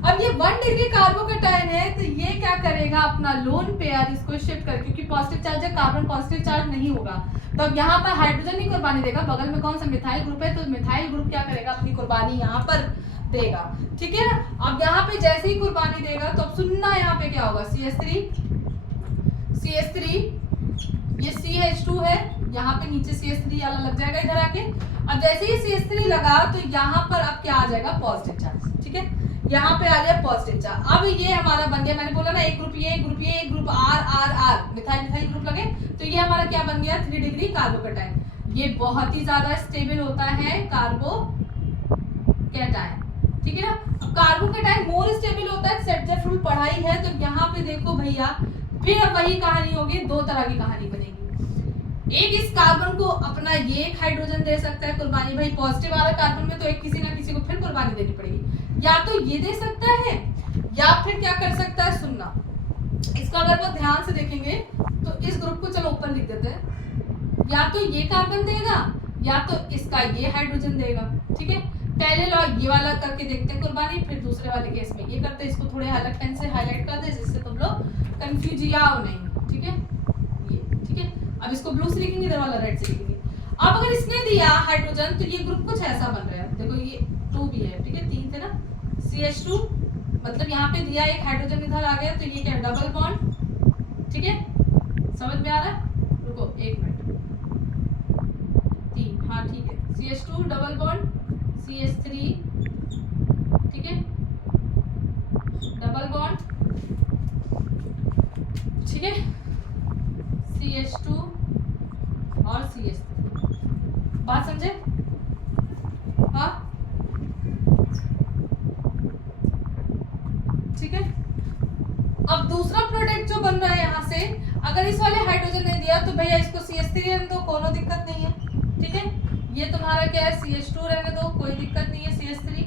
अब ये 1 डिग्री कार्बोकटायन है, तो ये क्या करेगा, अपना लोन पेयर इसको शिफ्ट कर, क्योंकि पॉजिटिव चार्ज है, कार्बन पॉजिटिव चार्ज नहीं होगा, तो अब यहाँ पर हाइड्रोजन ही कुर्बानी देगा। बगल में कौन सा मिथाइल ग्रुप है, तो मिथाइल ग्रुप क्या करेगा, अपनी कुर्बानी यहाँ पर देगा, ठीक है। अब यहाँ पे जैसे ही कुर्बानी देगा तो अब सुनना, यहाँ पे क्या होगा, CH3 ये CH2 है, यहाँ पे नीचे CH3 वाला लग जाएगा इधर आके। अब जैसे ही CH3 लगा तो यहाँ पर अब क्या आ जाएगा, पॉजिटिव चार्ज, ठीक है। यहाँ पे आ गया पॉजिटिव चार्ज। अब ये हमारा बन गया, मैंने बोला ना एक ग्रुप ये, एक ग्रुप ये, एक ग्रुप R मिथाइल ग्रुप लगे, तो ये हमारा क्या बन गया, 3 डिग्री कार्बोकटायन। ये बहुत ही ज्यादा स्टेबल होता है कार्बोकैटायन, ठीक है ना। अब कार्बोकैटायन मोर स्टेबल होता है, सेटजफ रूल पढ़ाई है। तो यहाँ पे देखो भैया, फिर अब वही कहानी होगी, 2 तरह की कहानी बनेगी। एक इस कार्बन को अपना ये एक हाइड्रोजन दे सकता है कुर्बानी, भाई पॉजिटिव वाला कार्बन में तो एक किसी ना किसी को फिर कुर्बानी देनी पड़ेगी, या तो ये दे सकता है, या फिर क्या कर सकता है सुनना। इसका अगर वो ध्यान से देखेंगे तो इस ग्रुप को चलो ऊपर लिख देते हैं, या तो ये कार्बन देगा, या तो इसका ये हाइड्रोजन देगा, ठीक है। पहले लो ये वाला करके देखते हैं कुर्बानी, फिर दूसरे वाले केस में ये करते हैं। इसको थोड़े अलग पेन से हाईलाइट कर दे, जिससे तुम लोग कंफ्यूज याओ नहीं, ठीक है। ये ठीक है, अब इसको ब्लू से लिखेंगे, इधर वाला रेड से लिखेंगे। अब अगर इसने दिया हाइड्रोजन, तो ये ग्रुप कुछ ऐसा बन रहा है, देखो ये 2 भी है, ठीक है, 3 थे ना, CH2 मतलब यहाँ पे दिया एक हाइड्रोजन इधर आ गया, तो ये क्या डबल बॉन्ड, ठीक है, समझ में आ रहा है। रुको 1 मिनट, 3, हाँ ठीक है, CH2 डबल बॉन्ड CH3, ठीक है, डबल बॉन्ड, ठीक है, CH2 और CH3। बात समझे, हाँ ठीक है। अब दूसरा प्रोडक्ट जो बन रहा है यहाँ से, अगर इस वाले हाइड्रोजन ने दिया तो भैया इसको CH3 रहने दो, कोनो दिक्कत नहीं है, ठीक है। ये तुम्हारा क्या है, CH2 रहने दो, कोई दिक्कत नहीं है, CH3।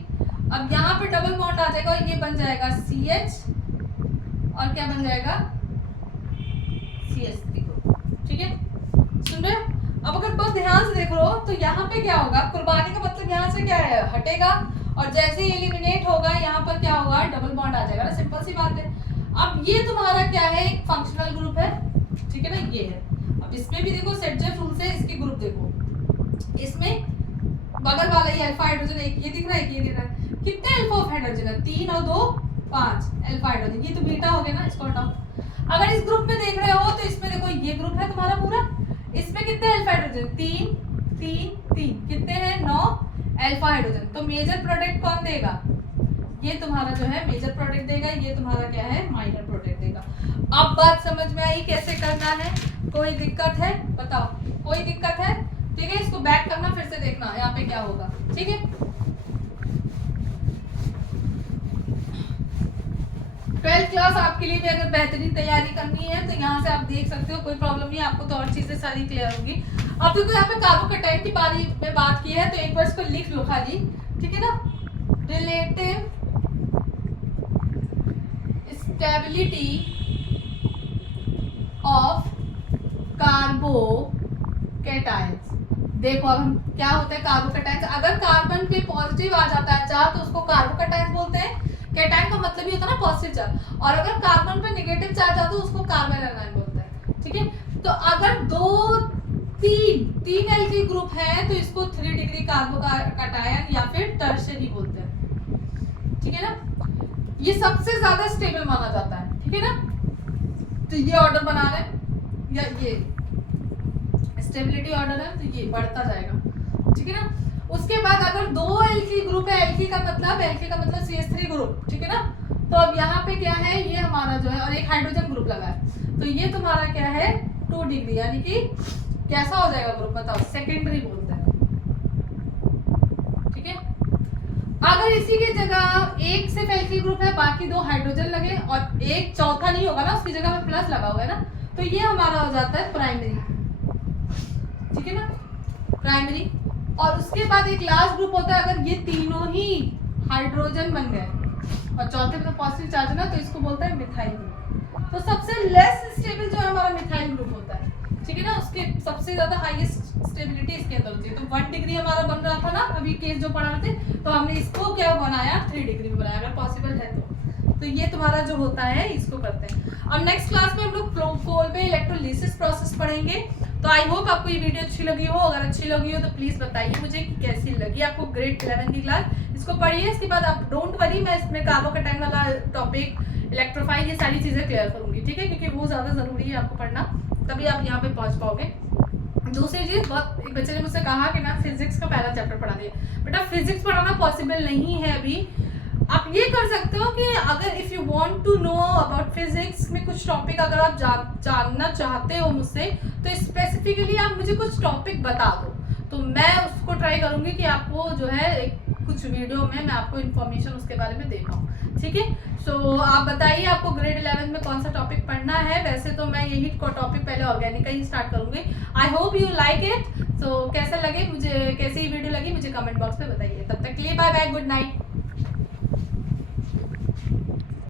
अब यहाँ पे डबल बॉन्ड आ जाएगा और ये बन जाएगा CH, और क्या बन जाएगा, CH3 को, ठीक है, सुन रहे हो। अब अगर बहुत ध्यान से देख लो तो यहाँ पे क्या होगा, कुर्बानी का मतलब यहाँ से क्या है, हटेगा, और जैसे ही एलिमिनेट होगा यहाँ पर क्या होगा, डबल बॉन्ड आ जाएगा ना, सिंपल सी बात है। अब ये तुम्हारा क्या है, एक फंक्शनल ग्रुप है, ठीक है ना, ये है। अब इसमें भी देखो सेटजफ रूल से इसके ग्रुप देखो, इसमें बगल वाला ये अल्फा हाइड्रोजन, एक ये दिख रहा है, एक ये दिख रहा है, कितने अल्फा हाइड्रोजन है, 3 और 2 5 अल्फा हाइड्रोजन, ये तो बीटा हो गया ना, इसको हटाओ। अगर इस ग्रुप में देख रहे हो तो इसमें देखो ये ग्रुप है तुम्हारा पूरा, इसमें कितने अल्फा हाइड्रोजन, 3 3 3, कितने हैं, 9 अल्फा हाइड्रोजन। तो मेजर प्रोडक्ट कौन देगा, ये तुम्हारा जो है मेजर प्रोडक्ट देगा, ये तुम्हारा क्या है, माइनर प्रोडक्ट देगा। अब बात समझ में आई कैसे करना है, कोई दिक्कत है बताओ, कोई दिक्कत है, ठीक है। इसको बैक करना, फिर से देखना यहाँ पे क्या होगा, ठीक है। 12th क्लास आपके लिए भी अगर बेहतरीन तैयारी करनी है तो यहाँ से आप देख सकते हो, कोई प्रॉब्लम नहीं, आपको तो और चीजें सारी क्लियर होंगी। अब देखो यहाँ पे कार्बोकैटायन की बारे में बात की है, तो एक बार इसको लिख लो खाली, ठीक है ना। Relative stability of carbocations. देखो अब हम क्या होता है कार्बोकैटायंस, अगर कार्बन पे पॉजिटिव आ जाता है चार्ज तो उसको कार्बोकैटायंस बोलते हैं, कैटायन का मतलब ही होता है ना पॉजिटिव चार्ज, और अगर कार्बन पे नेगेटिव चार्ज आता है तो उसको कार्बन एनायन बोलते हैं, ठीक है। तो अगर तीन एल्किल ग्रुप है तो इसको 3 डिग्री कार्बोकैटायन या फिर टर्शियरी बोलते हैं, ठीक है ना। ये सबसे ज्यादा स्टेबल माना जाता है, ठीक है ना। तो ये ऑर्डर बना रहे हैं, या ये स्टेबिलिटी ऑर्डर है, तो ये बढ़ता जाएगा, ठीक है ना। उसके बाद अगर 2 एल्किल ग्रुप है, एल्किल का मतलब CH3 ग्रुप, ठीक है ना। तो अब यहाँ पे क्या है, ये हमारा जो है, और एक हाइड्रोजन ग्रुप लगा है, तो ये तुम्हारा क्या है 2 डिग्री, यानी कि कैसा हो जाएगा ग्रुप बताओ, सेकेंडरी बोलते हैं, ठीक है। अगर इसी की जगह एक सिर्फ एल्किल ग्रुप है, बाकी 2 हाइड्रोजन लगे और एक चौथा नहीं होगा ना, उसकी जगह में प्लस लगा हुआ है ना, तो ये हमारा हो जाता है प्राइमरी, ठीक है ना, प्राइमरी। और उसके बाद एक लास्ट ग्रुप होता है, अगर ये तीनों ही हाइड्रोजन बन गए और चौथे में तो पॉजिटिव चार्ज है ना, तो इसको बोलते हैं मिथाइल ग्रुप। तो सबसे लेस स्टेबल जो हमारा मिथाइल ग्रुप होता है, ठीक है ना, उसके सबसे ज्यादा हाईएस्ट स्टेबिलिटी इसके अंदर होती है। तो 1 डिग्री हमारा बन रहा था ना अभी केस जो पढ़ा रहे थे, तो हमने इसको क्या बनाया 3 डिग्री में बनाया, अगर पॉसिबल है तो ये तुम्हारा जो होता है इसको करते हैं। अब नेक्स्ट क्लास में हम लोग कोलबे इलेक्ट्रोलिसिस प्रोसेस पढ़ेंगे। तो आई होप आपको ये वीडियो अच्छी लगी हो, अगर अच्छी लगी हो तो प्लीज बताइए मुझे कि कैसी लगी आपको ग्रेड 11 की क्लास। इसको पढ़िए, इसके बाद आप डोंट वरी, मैं इसमें कार्बोकैटायन वाला टॉपिक, इलेक्ट्रोफाइल, ये सारी चीजें क्लियर करूंगी, ठीक है, क्योंकि वो ज्यादा जरूरी है आपको पढ़ना, तभी आप यहाँ पे पहुंच पाओगे। दूसरी चीज, बहुत एक बच्चे ने मुझसे कहा कि मैम फिजिक्स का पहला चैप्टर पढ़ा दिया, बेटा फिजिक्स पढ़ाना पॉसिबल नहीं है अभी। आप ये कर सकते हो कि अगर if you want to know about physics में कुछ टॉपिक अगर आप जानना चाहते हो मुझसे, तो स्पेसिफिकली आप मुझे कुछ टॉपिक बता दो, तो मैं उसको ट्राई करूंगी कि आपको जो है कुछ वीडियो में मैं आपको इन्फॉर्मेशन उसके बारे में दे पाऊँ, ठीक है। सो आप बताइए आपको ग्रेड 11 में कौन सा टॉपिक पढ़ना है। वैसे तो मैं यही टॉपिक पहले ऑर्गेनिक का ही स्टार्ट करूंगी। I hope you like it. So कैसा लगे मुझे, कैसी वीडियो लगी मुझे कमेंट बॉक्स में बताइए। तब तक के लिए बाय बाय, गुड नाइट।